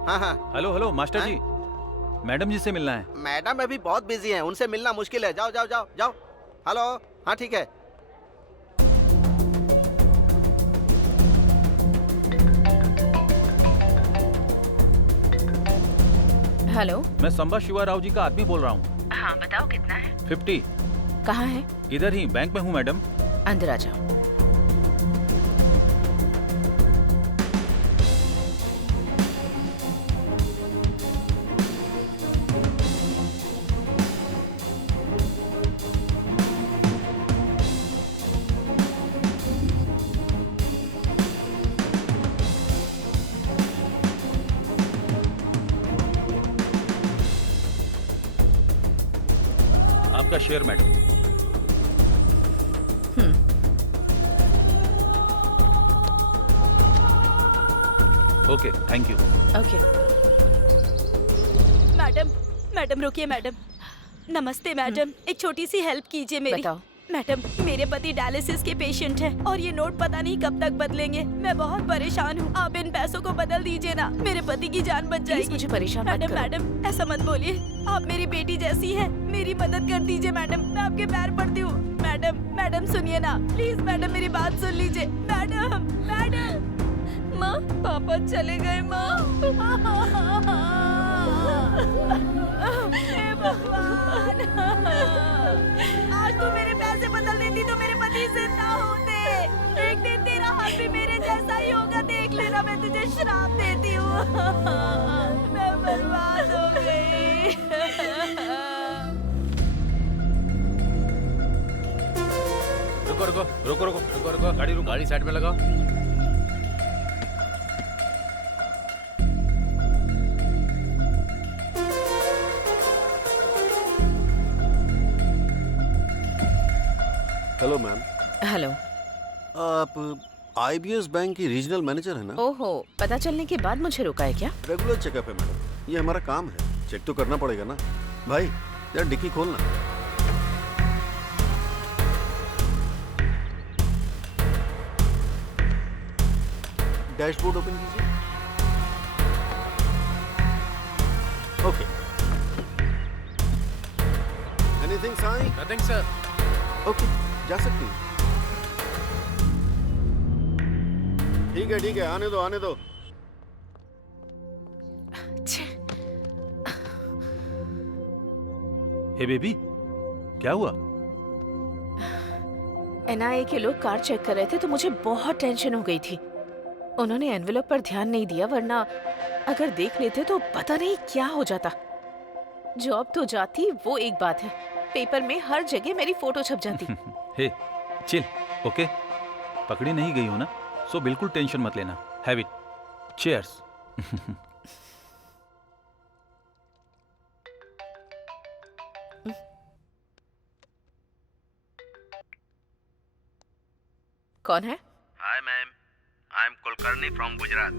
हाँ। Hello hello master ji, madam ji से मिलना है। मैडम अभी बहुत बिजी हैं, उनसे मिलना मुश्किल है। जाओ जाओ जाओ जाओ। हेलो, हाँ ठीक है। हेलो, मैं संबा शिवा राव जी का आदमी बोल रहा हूँ। हाँ बताओ कितना है? 50। कहाँ है? इधर ही बैंक में हूँ मैडम। अंदर आ जाओ। आपका share madam. Okay, thank you. Okay. Madam रुकिए मैडम। नमस्ते मैडम, एक छोटी सी हेल्प कीजिए मेरी। बताओ। मैडम, मेरे पति डायलिसिस के पेशेंट हैं और ये नोट पता नहीं कब तक बदलेंगे। मैं बहुत परेशान हूँ, आप इन पैसों को बदल दीजिए ना, मेरे पति की जान बच जाएगी। मुझे परेशान मत करो। मैडम ऐसा मत बोलिए, आप मेरी बेटी जैसी हैं, मेरी मदद कर दीजिए मैडम, मैं आपके पैर पड़ती हूँ। मैडम सुनिए ना प्लीज, मैडम मेरी बात सुन लीजिए। मैडम माँ, पापा चले गए माँ। हे भगवान, आज तू मेरे पैसे बदल देती तो मेरे पति जिंदा होते। एक दिन तेरा हाथ भी मेरे जैसा ही होगा, देख लेना, मैं तुझे श्राप देती हूँ। मैं बर्बाद हो गई। रुको, गाड़ी साइड में लगाओ। Hello ma'am. हेलो। आप IBS बैंक की रीजनल मैनेजर है ना? ओहो, पता चलने के बाद मुझे रोका है क्या? रेगुलर चेकअप है मैडम, ये हमारा काम है, चेक तो करना पड़ेगा ना। भाई यार डिक्की खोलना। डैशबोर्ड ओपन कीजिए। Okay. Anything Sai? Nothing sir. Okay, जा सकती हैं। ठीक है, आने दो। हे बेबी, क्या हुआ? NIA के लोग कार चेक कर रहे थे तो मुझे बहुत टेंशन हो गई थी। उन्होंने एनवेलप पर ध्यान नहीं दिया, वरना अगर देख लेते तो पता नहीं क्या हो जाता। जॉब तो जाती, वो एक बात है, पेपर में हर जगह मेरी फोटो छप जाती। हे, चिल, ओके? पकड़ी नहीं गई हो ना, सो बिल्कुल टेंशन मत लेना। Have it. चीयर्स। कौन है? Hi ma'am, I am Kulkarni from Gujarat.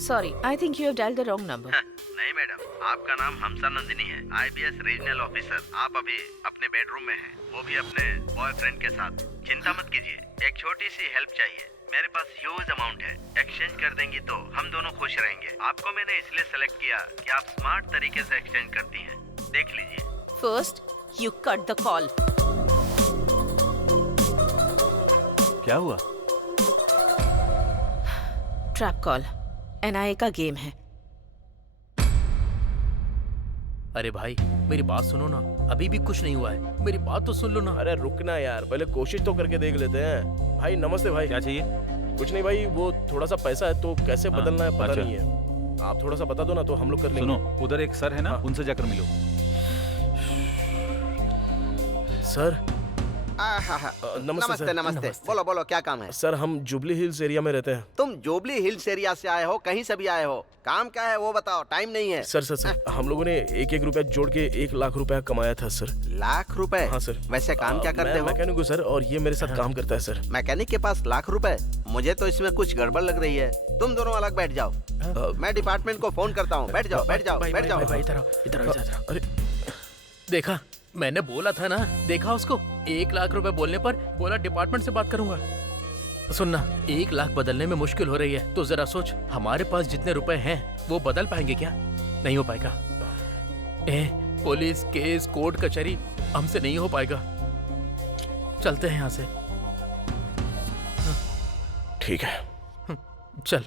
Sorry, I think you have dialled the wrong number. नहीं मैडम, आपका नाम हमसा नंदिनी है, IBS रीजनल ऑफिसर। आप अभी अपने बेडरूम में हैं, वो भी अपने बॉयफ्रेंड के साथ। चिंता मत कीजिए, एक छोटी सी हेल्प चाहिए, मेरे पास ह्यूज अमाउंट है, एक्सचेंज कर देंगी तो हम दोनों खुश रहेंगे। आपको मैंने इसलिए सेलेक्ट किया कि आप स्मार्ट तरीके से एक्सचेंज करती हैं, देख लीजिए। First you cut the call. क्या हुआ? ट्रैप कॉल, NIA का गेम है। अरे भाई मेरी बात सुनो ना, अभी भी कुछ नहीं हुआ है, मेरी बात तो सुन लो ना। अरे रुकना यार, पहले कोशिश तो करके देख लेते हैं। भाई नमस्ते भाई। क्या चाहिए? कुछ नहीं भाई, वो थोड़ा सा पैसा है तो कैसे बदलना है पता अच्छा। नहीं है, आप थोड़ा सा बता दो ना तो हम लोग कर लेंगे। सुनो, उधर एक सर है ना, उनसे जाकर मिलो। सर। नमस्ते। बोलो क्या काम है? सर हम जुबली हिल्स एरिया में रहते हैं। तुम जुबली हिल्स एरिया से आए हो, कहीं से भी आए हो, काम क्या है वो बताओ, टाइम नहीं है। सर हम लोगों ने एक रुपया जोड़ के 1 लाख रुपया कमाया था सर। लाख रुपए? हाँ सर। वैसे काम क्या करते हो? मैकेनिक हूँ सर, और ये मेरे साथ काम करता है सर। मैकेनिक के पास लाख रुपए? मुझे तो इसमें कुछ गड़बड़ लग रही है, तुम दोनों अलग बैठ जाओ, मैं डिपार्टमेंट को फोन करता हूँ। बैठ जाओ। इधर। अरे देखा, मैंने बोला था ना, देखा उसको, 1 लाख रुपए बोलने पर बोला डिपार्टमेंट से बात करूंगा। सुनना, 1 लाख बदलने में मुश्किल हो रही है, तो जरा सोच, हमारे पास जितने रुपए हैं वो बदल पाएंगे क्या? नहीं हो पाएगा। पुलिस केस कोर्ट कचहरी हमसे नहीं हो पाएगा, चलते हैं यहाँ से। ठीक है चल।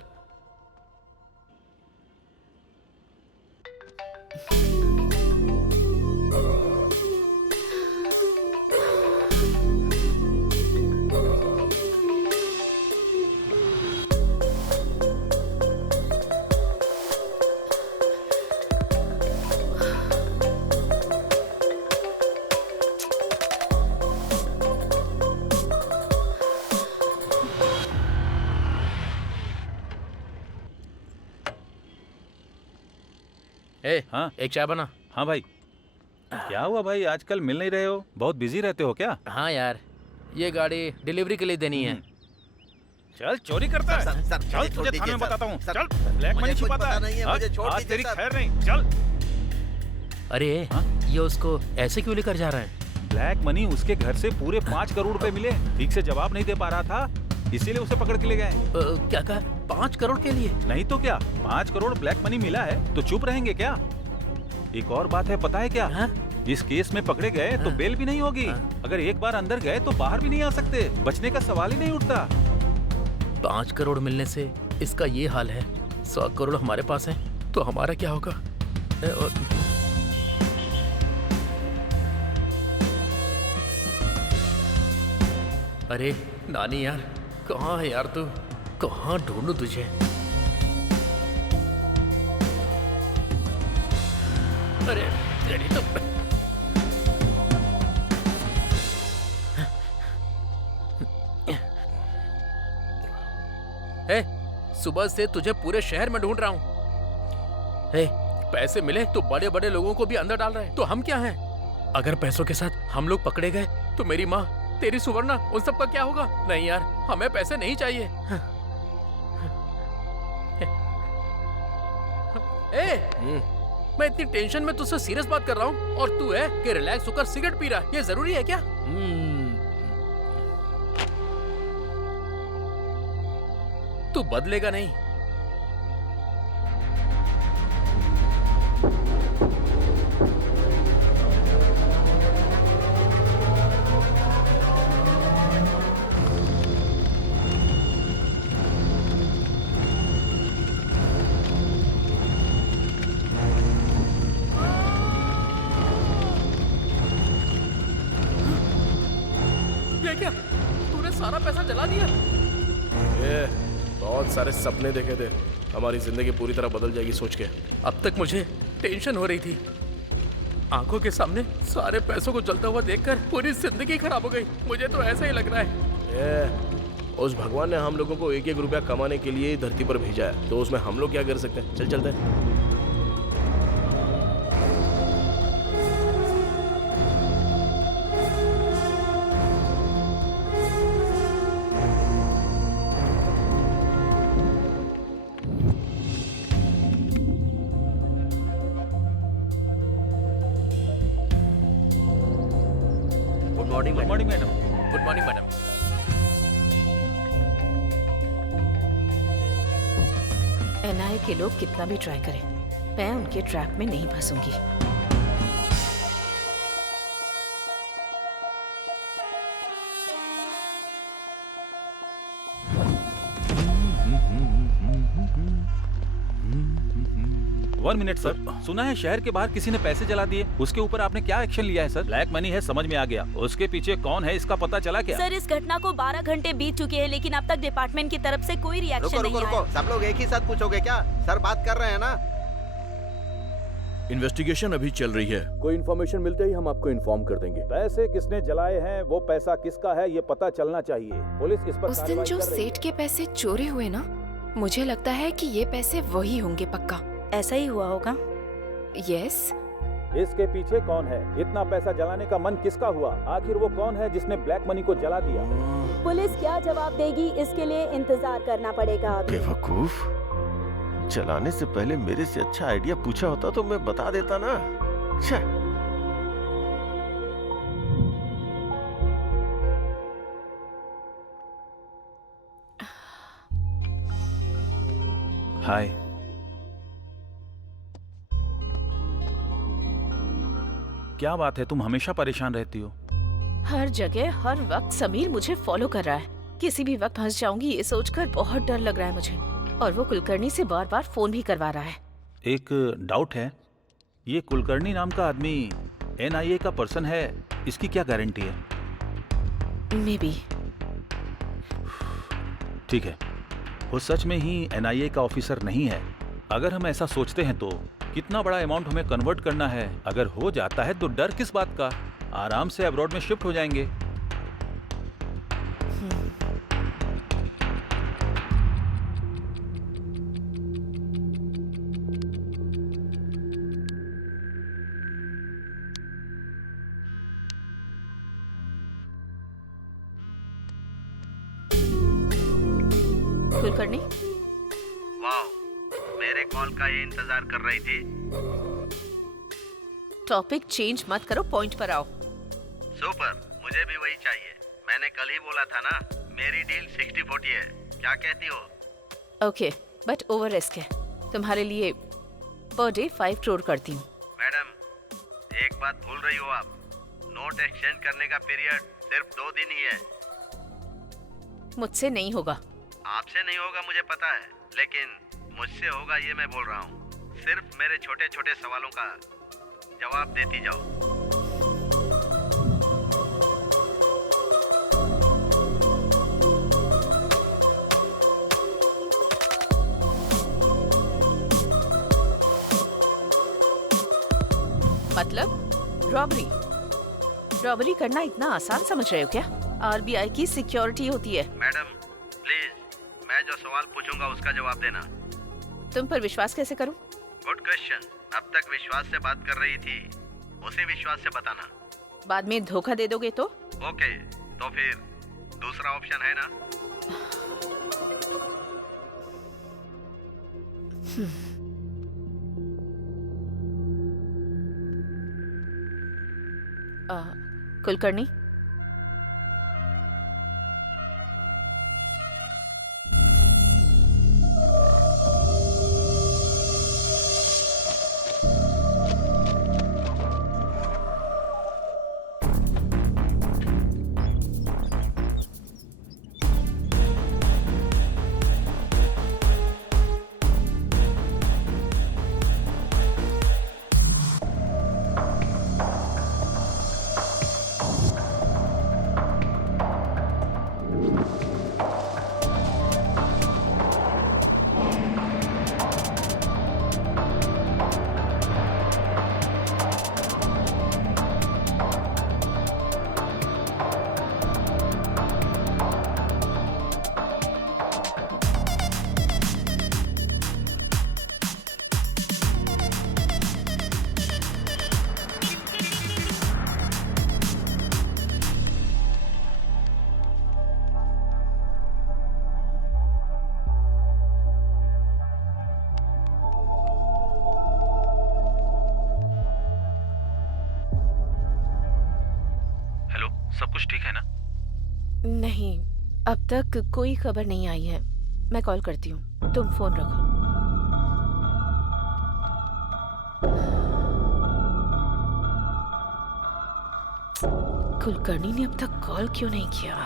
हाँ, एक चाय बना। हाँ भाई। क्या हुआ भाई, आजकल मिल नहीं रहे हो, बहुत बिजी रहते हो क्या? हाँ यार, ये गाड़ी डिलीवरी के लिए देनी है। चल चोरी करता है। सर, चल मुझे छोड़ तुझे दीजिए, थाने में सर। बताता हूँ। सर, चल ब्लैक मुझे मनी कुछ छिपाता पता है। नहीं है, मुझे छोड़ आज दीजिए, तेरी सर। खैर नहीं। चल। अरे ये उसको ऐसे क्यों लेकर जा रहे हैं? ब्लैक मनी उसके घर से पूरे 5 करोड़ रुपए मिले। ठीक से जवाब नहीं दे पा रहा था, इसीलिए उसे पकड़ के ले गए। क्या कहा? 5 करोड़ के लिए? नहीं तो क्या, 5 करोड़ ब्लैक मनी मिला है तो चुप रहेंगे क्या? एक और बात है, पता है क्या? इस केस में पकड़े गए तो बेल भी नहीं होगी। अगर एक बार अंदर गए तो बाहर भी नहीं आ सकते। बचने का सवाल ही नहीं उठता। 5 करोड़ मिलने से इसका ये हाल है। 100 करोड़ हमारे पास है तो हमारा क्या होगा? अरे नानी यार, कहाँ है यार तू? कहाँ ढूंढूं तुझे? अरे तेरी तो सुबह से तुझे पूरे शहर में ढूंढ रहा हूँ। पैसे मिले तो बड़े बड़े लोगों को भी अंदर डाल रहे हैं, तो हम क्या हैं? अगर पैसों के साथ हम लोग पकड़े गए तो मेरी माँ, तेरी सुवर्णा, उन सब का क्या होगा? नहीं यार, हमें पैसे नहीं चाहिए। मैं इतनी टेंशन में तुझसे सीरियस बात कर रहा हूँ और तू है कि रिलैक्स होकर सिगरेट पी रहा है। ये जरूरी है क्या? तू बदलेगा नहीं। ये क्या? तूने सारा पैसा जला दिया? बहुत सारे सपने देखे थे, हमारी जिंदगी पूरी तरह बदल जाएगी सोच के। अब तक मुझे टेंशन हो रही थी, आंखों के सामने सारे पैसों को जलता हुआ देखकर पूरी जिंदगी खराब हो गई। मुझे तो ऐसा ही लग रहा है। उस भगवान ने हम लोगों को एक एक रुपया कमाने के लिए धरती पर भेजा है, तो उसमें हम लोग क्या कर सकते हैं? चल चलते हैं। Good morning madam. Good morning madam. NIA के लोग कितना भी ट्राई करें, मैं उनके ट्रैप में नहीं फंसूंगी। वन मिनट सर, सुना है शहर के बाहर किसी ने पैसे जला दिए, उसके ऊपर आपने क्या एक्शन लिया है सर? ब्लैक मनी है, समझ में आ गया। उसके पीछे कौन है इसका पता चला क्या? सर, इस घटना को 12 घंटे बीत चुके हैं, लेकिन अब तक डिपार्टमेंट की तरफ से कोई रिएक्शन नहीं आया। सब लोग एक ही साथ पूछोगे क्या? सर बात कर रहे हैं ना। इन्वेस्टिगेशन अभी चल रही है, कोई इन्फॉर्मेशन मिलते ही हम आपको इन्फॉर्म कर देंगे। पैसे किसने जलाए हैं, वो पैसा किसका है, ये पता चलना चाहिए। पुलिस इस पर उस दिन जो सेठ के पैसे चोरी हुए ना, मुझे लगता है कि ये पैसे वही होंगे पक्का। ऐसा ही हुआ होगा। यस। इसके पीछे कौन है? इतना पैसा जलाने का मन किसका हुआ? आखिर वो कौन है जिसने ब्लैक मनी को जला दिया? पुलिस क्या जवाब देगी, इसके लिए इंतजार करना पड़ेगा अभी। बेवकूफ, चलाने से पहले मेरे से अच्छा आइडिया पूछा होता तो मैं बता देता ना। हाय। क्या बात है, तुम हमेशा परेशान रहती हो? हर जगह हर वक्त समीर मुझे फॉलो कर रहा है। किसी भी वक्त फंस जाऊंगी ये सोचकर बहुत डर लग रहा है मुझे। और वो कुलकर्णी से बार बार फोन भी करवा रहा है। एक डाउट है, ये कुलकर्णी नाम का आदमी एनआईए का पर्सन है, इसकी क्या गारंटी है? May be. ठीक है, वो सच में ही एनआईए का ऑफिसर नहीं है। अगर हम ऐसा सोचते हैं तो कितना बड़ा अमाउंट हमें कन्वर्ट करना है। अगर हो जाता है तो डर किस बात का, आराम से अब्रॉड में शिफ्ट हो जाएंगे। कुलकर्णी, वाह, मेरे कॉल का ये इंतजार कर रही थी। टॉपिक चेंज मत करो, पॉइंट पर आओ। सुपर, मुझे भी वही चाहिए। मैंने कल ही बोला था ना, मेरी डील 60-40 है। क्या कहती हो? ओके, बट ओवर रिस्क है। तुम्हारे लिए पर डे 5 करोड़ करती हूँ। मैडम, एक बात भूल रही हो आप। नोट एक्सचेंज करने का पीरियड सिर्फ 2 दिन ही है। मुझसे नहीं होगा। आपसे नहीं होगा मुझे पता है, लेकिन मुझसे होगा ये मैं बोल रहा हूँ। सिर्फ मेरे छोटे छोटे सवालों का जवाब देती जाओ। मतलब रॉबरी करना इतना आसान समझ रहे हो क्या? आरबीआई की सिक्योरिटी होती है। मैडम प्लीज, मैं जो सवाल पूछूंगा उसका जवाब देना। तुम पर विश्वास कैसे करूं? Good question. अब तक विश्वास से बात कर रही थी, उसी विश्वास से बताना। बाद में धोखा दे दोगे तो? ओके, तो फिर दूसरा ऑप्शन है ना? कुलकर्णी, सब कुछ ठीक है ना? नहीं, अब तक कोई खबर नहीं आई है। मैं कॉल करती हूँ, तुम फोन रखो। कुलकर्णी ने अब तक कॉल क्यों नहीं किया?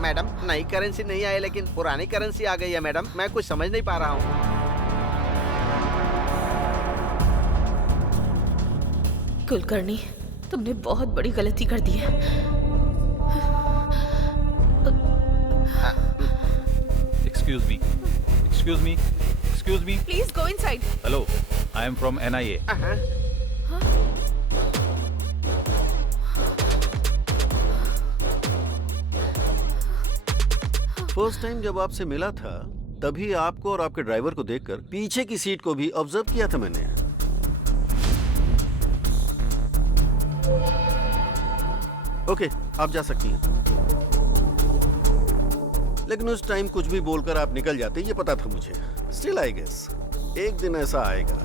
मैडम, नई करेंसी नहीं आई लेकिन पुरानी करेंसी आ गई है मैडम। मैं कुछ समझ नहीं पा रहा हूँ। कुलकर्णी, तुमने बहुत बड़ी गलती कर दी है। Excuse me, please go inside. Hello, I am from NIA। First time जब आपसे मिला था तभी आपको और आपके ड्राइवर को देखकर पीछे की सीट को भी ऑब्जर्व किया था मैंने। ओके, आप जा सकती हैं। लेकिन उस टाइम कुछ भी बोलकर आप निकल जाते, ये पता था मुझे। स्टिल आई गेस एक दिन ऐसा आएगा।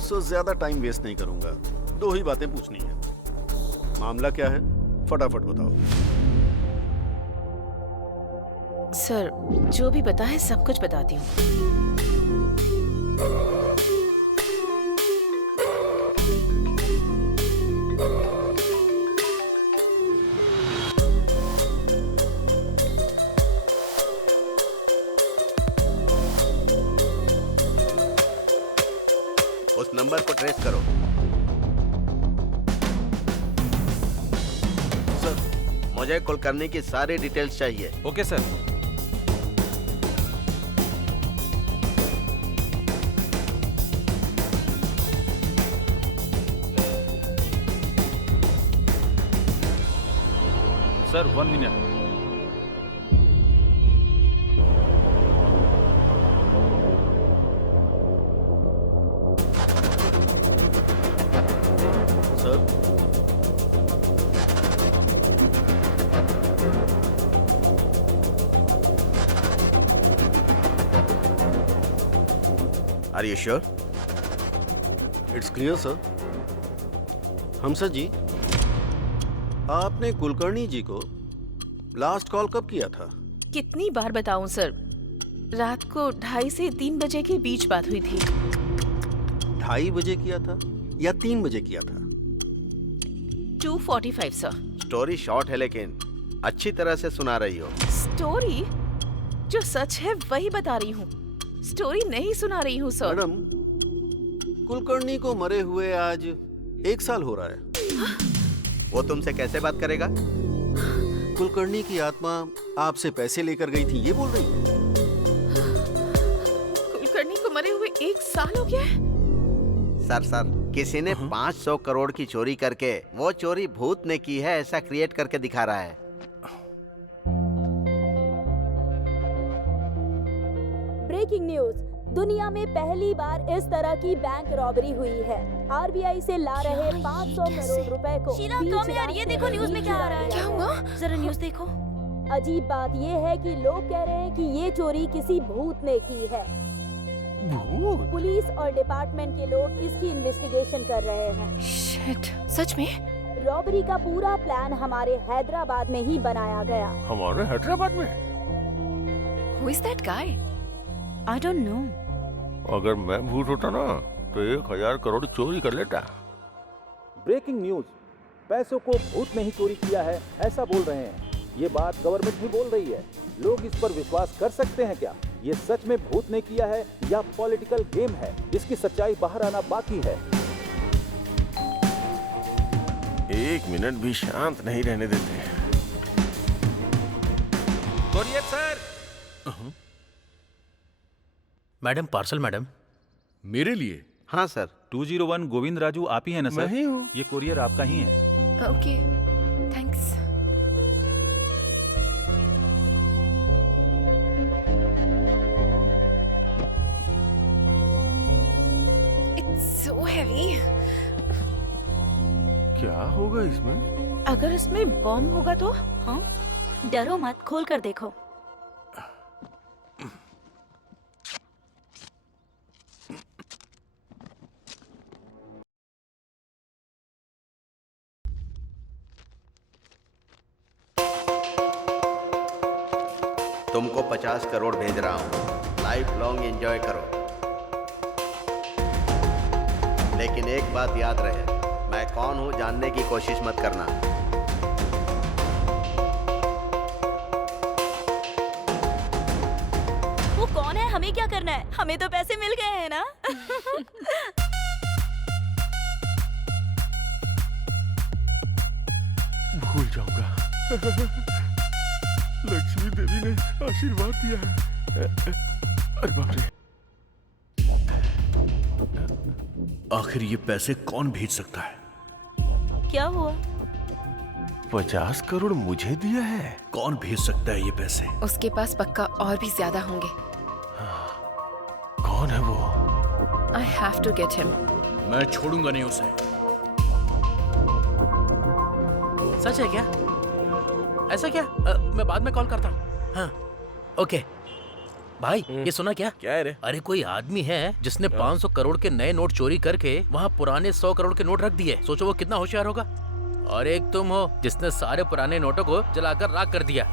सो ज्यादा टाइम वेस्ट नहीं करूंगा, 2 ही बातें पूछनी है। मामला क्या है, फटाफट बताओ। सर, जो भी बता है सब कुछ बताती हूँ। उस नंबर को ट्रेस करो। सर, मुझे कुलकर्णी की सारी डिटेल्स चाहिए। Okay sir. Sir 1 minute. Are you sure? It's clear sir. हमसर जी, आपने कुलकर्णी जी को लास्ट कॉल कब किया था? कितनी बार बताऊं सर, रात को 2:30 से 3 बजे के बीच बात हुई थी। 2:30 बजे किया था या 3 बजे किया था? 2:45 सर। स्टोरी शॉर्ट है लेकिन अच्छी तरह से सुना रही हो। स्टोरी जो सच है वही बता रही हूँ, स्टोरी नहीं सुना रही हूँ सर। मैडम, कुलकर्णी को मरे हुए आज 1 साल हो रहा है। वो तुमसे कैसे बात करेगा? कुलकर्णी की आत्मा आपसे पैसे लेकर गई थी, ये बोल रही है? कुलकर्णी को मरे हुए 1 साल हो गया है? सर, किसी ने 500 करोड़ की चोरी करके वो चोरी भूत ने की है ऐसा क्रिएट करके दिखा रहा है। ब्रेकिंग न्यूज, दुनिया में पहली बार इस तरह की बैंक रॉबरी हुई है। आरबीआई से ला रहे 500 करोड़ रुपए को शीला, कम यार, ये देखो न्यूज में क्या आ रहा है। क्या हुआ? जरा न्यूज देखो। अजीब बात ये है कि लोग कह रहे हैं कि ये चोरी किसी भूत ने की है। पुलिस और डिपार्टमेंट के लोग इसकी इन्वेस्टिगेशन कर रहे हैं। शिट, सच में? रॉबरी का पूरा प्लान हमारे हैदराबाद में ही बनाया गया। हमारे हैदराबाद में? Who is that guy? I don't know. अगर मैं भूत होता ना तो 1000 करोड़ चोरी कर लेता। ब्रेकिंग न्यूज, पैसों को भूत ने ही चोरी किया है ऐसा बोल रहे हैं। ये बात गवर्नमेंट भी बोल रही है। लोग इस पर विश्वास कर सकते हैं क्या? ये सच में भूत ने किया है या पॉलिटिकल गेम है? इसकी सच्चाई बाहर आना बाकी है। 1 मिनट भी शांत नहीं रहने देते। Courier sir. Madam, parcel madam. मेरे लिए? हाँ सर। 201 गोविंद राजू आप ही है ना सर? मैं ही हूँ। ये कोरियर आपका ही है। Okay, thanks. It's so heavy. क्या होगा इसमें? अगर इसमें बॉम्ब होगा तो? हाँ, डरो मत, खोल कर देखो। तुमको 50 करोड़ भेज रहा हूँ, लाइफ लॉन्ग एंजॉय करो। लेकिन एक बात याद रहे, मैं कौन हूँ जानने की कोशिश मत करना। वो कौन है, हमें क्या करना है? हमें तो पैसे मिल गए हैं ना। भूल जाऊंगा। लक्ष्मी देवी ने आशीर्वाद दिया है। अरे बाप रे। आखिर ये पैसे कौन भेज सकता है? क्या हुआ? 50 करोड़ मुझे दिया है? कौन भेज सकता है ये पैसे? उसके पास पक्का और भी ज्यादा होंगे। कौन है वो? I have to get him. मैं छोड़ूंगा नहीं उसे। सच है क्या? ऐसा क्या? मैं बाद में कॉल करता हूँ। हाँ, ओके। भाई ये सुना क्या? क्या है रे? अरे कोई आदमी है जिसने 500 करोड़ के नए नोट चोरी करके वहाँ पुराने 100 करोड़ के नोट रख दिए। सोचो वो कितना होशियार होगा। और एक तुम हो जिसने सारे पुराने नोटों को जलाकर राख कर दिया।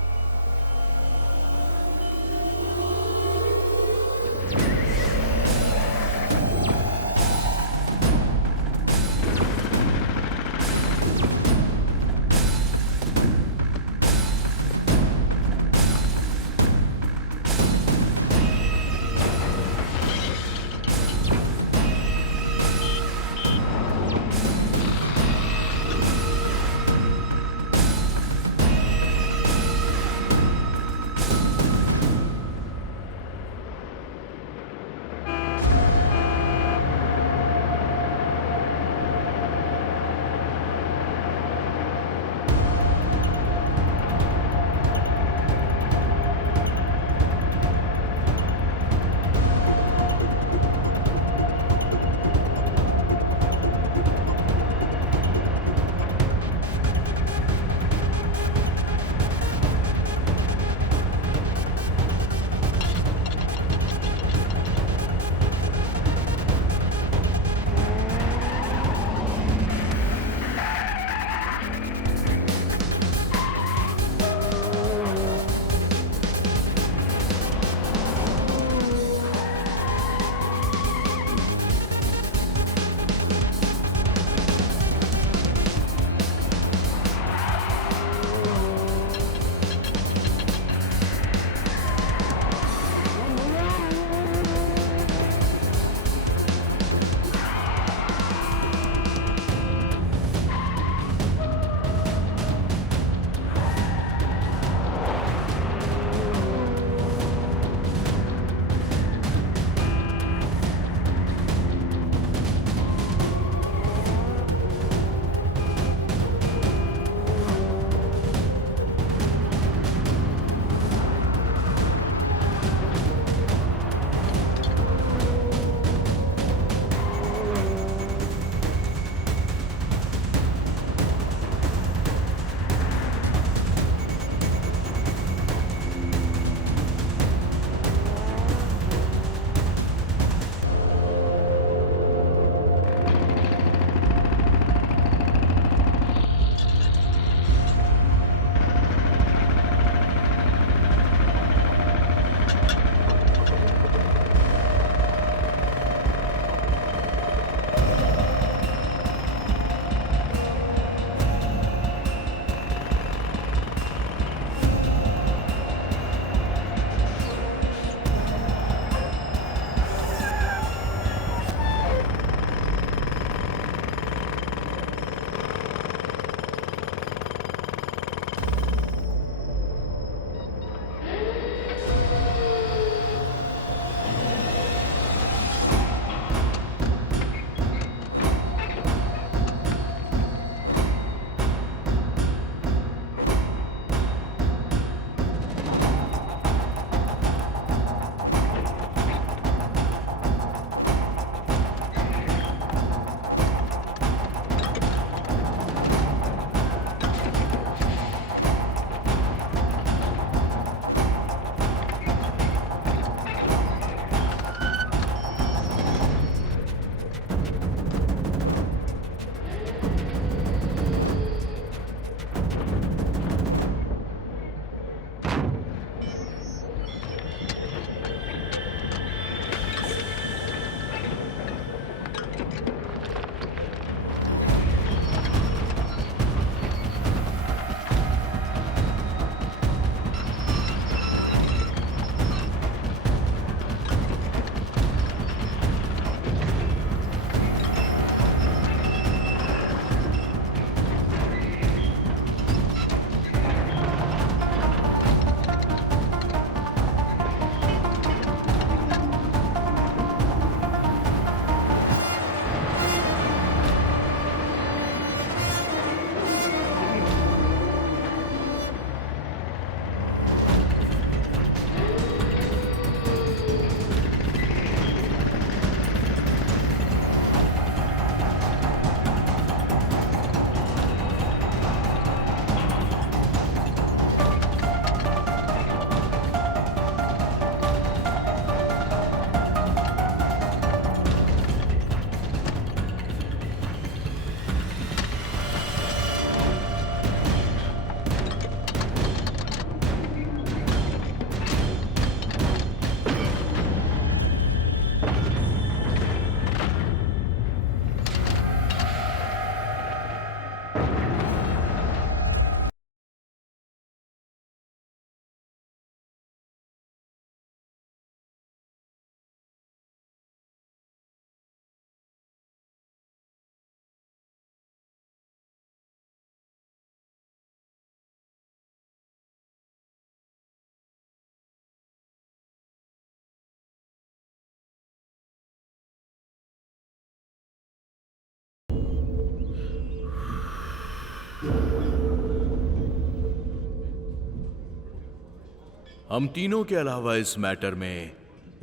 हम तीनों के अलावा इस मैटर में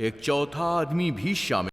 एक चौथा आदमी भी शामिल।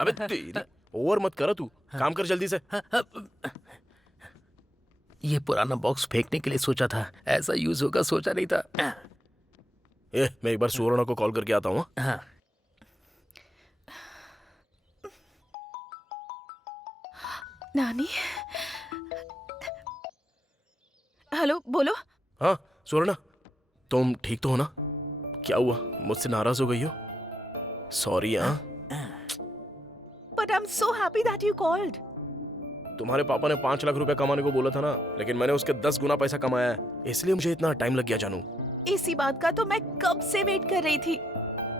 अबे तेरी ओवर मत करो तू, काम कर जल्दी से। ये पुराना बॉक्स फेंकने के लिए सोचा था, ऐसा यूज होगा सोचा नहीं था। मैं एक बार सुवर्णा को कॉल करके आता हूँ। हाँ। नानी, हेलो, बोलो। हाँ सुवर्णा, तुम ठीक तो हो ना? क्या हुआ, मुझसे नाराज हो गई हो? सॉरी। हाँ, but I am so happy that you called. तुम्हारे पापा ने 5 लाख रुपए कमाने को बोला था ना, लेकिन मैंने उसके 10 गुना पैसा कमाया है, इसलिए मुझे इतना टाइम लग गया जानू। इसी बात का तो मैं कब से वेट कर रही थी।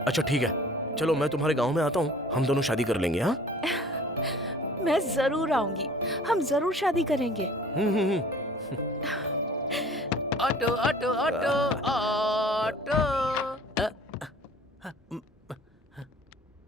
अच्छा ठीक है, चलो मैं तुम्हारे गांव में आता हूँ, हम दोनों शादी कर लेंगे। हाँ मैं जरूर आऊंगी, हम जरूर शादी करेंगे। Auto auto auto auto.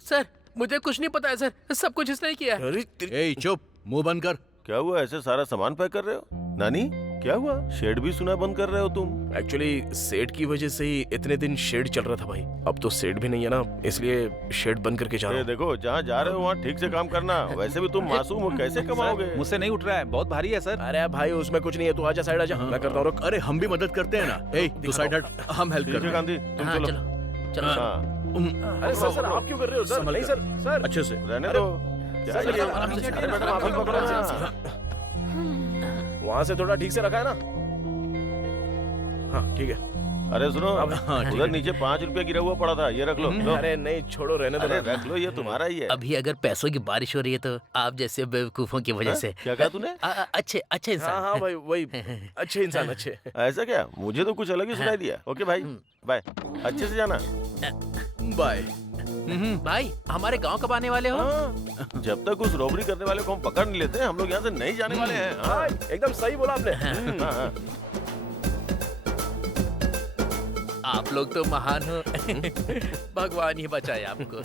Sir मुझे कुछ नहीं पता है सर, सब कुछ इसने किया है। ए चुप, मुंह बंद कर। क्या हुआ, ऐसे सारा सामान पैक कर रहे हो? नानी क्या हुआ, शेड भी सुना बंद कर रहे हो तुम? एक्चुअली शेड की वजह से ही इतने दिन शेड चल रहा था भाई, अब तो शेड भी नहीं है ना, इसलिए शेड बंद करके जा रहा हूँ। देखो जहाँ जा रहे हो वहाँ ठीक से काम करना, वैसे भी तुम मासूम हो, कैसे कमाओगे? मुझसे नहीं उठ रहा है, बहुत भारी है सर। अरे भाई उसमें कुछ नहीं है, तू आजा साइड आजा, मैं करता हूँ। अरे हम भी मदद करते हैं ना। ए तू साइड हट, हम हेल्प करते हैं। गांधी तुम चलो। अरे सर आप क्यों कर रहे हो सर? नहीं सर, सर अच्छे से रहने दो। वहाँ से थोड़ा ठीक से रखा है ना? हाँ ठीक है। अरे सुनो, उधर नीचे 5 रुपया गिरा हुआ पड़ा था, ये रख लो। अरे नहीं छोड़ो, रहने दो। रख लो, ये तुम्हारा ही है। अभी अगर पैसों की बारिश हो रही है तो आप जैसे बेवकूफों की वजह से। क्या कहा तूने? अच्छे इंसान। हाँ भाई वही अच्छे इंसान अच्छे। ऐसा क्या, मुझे तो कुछ अलग ही सुनाई दिया। ओके भाई बाय, अच्छे से जाना। बाय। भाई हमारे गांव कब आने वाले हो? जब तक उस रॉबरी करने वाले को हम पकड़ नहीं लेते, हम लोग यहाँ से नहीं जाने वाले हैं। एकदम सही बोला आपने। आप लोग तो महान हो। भगवान ही बचाए आपको।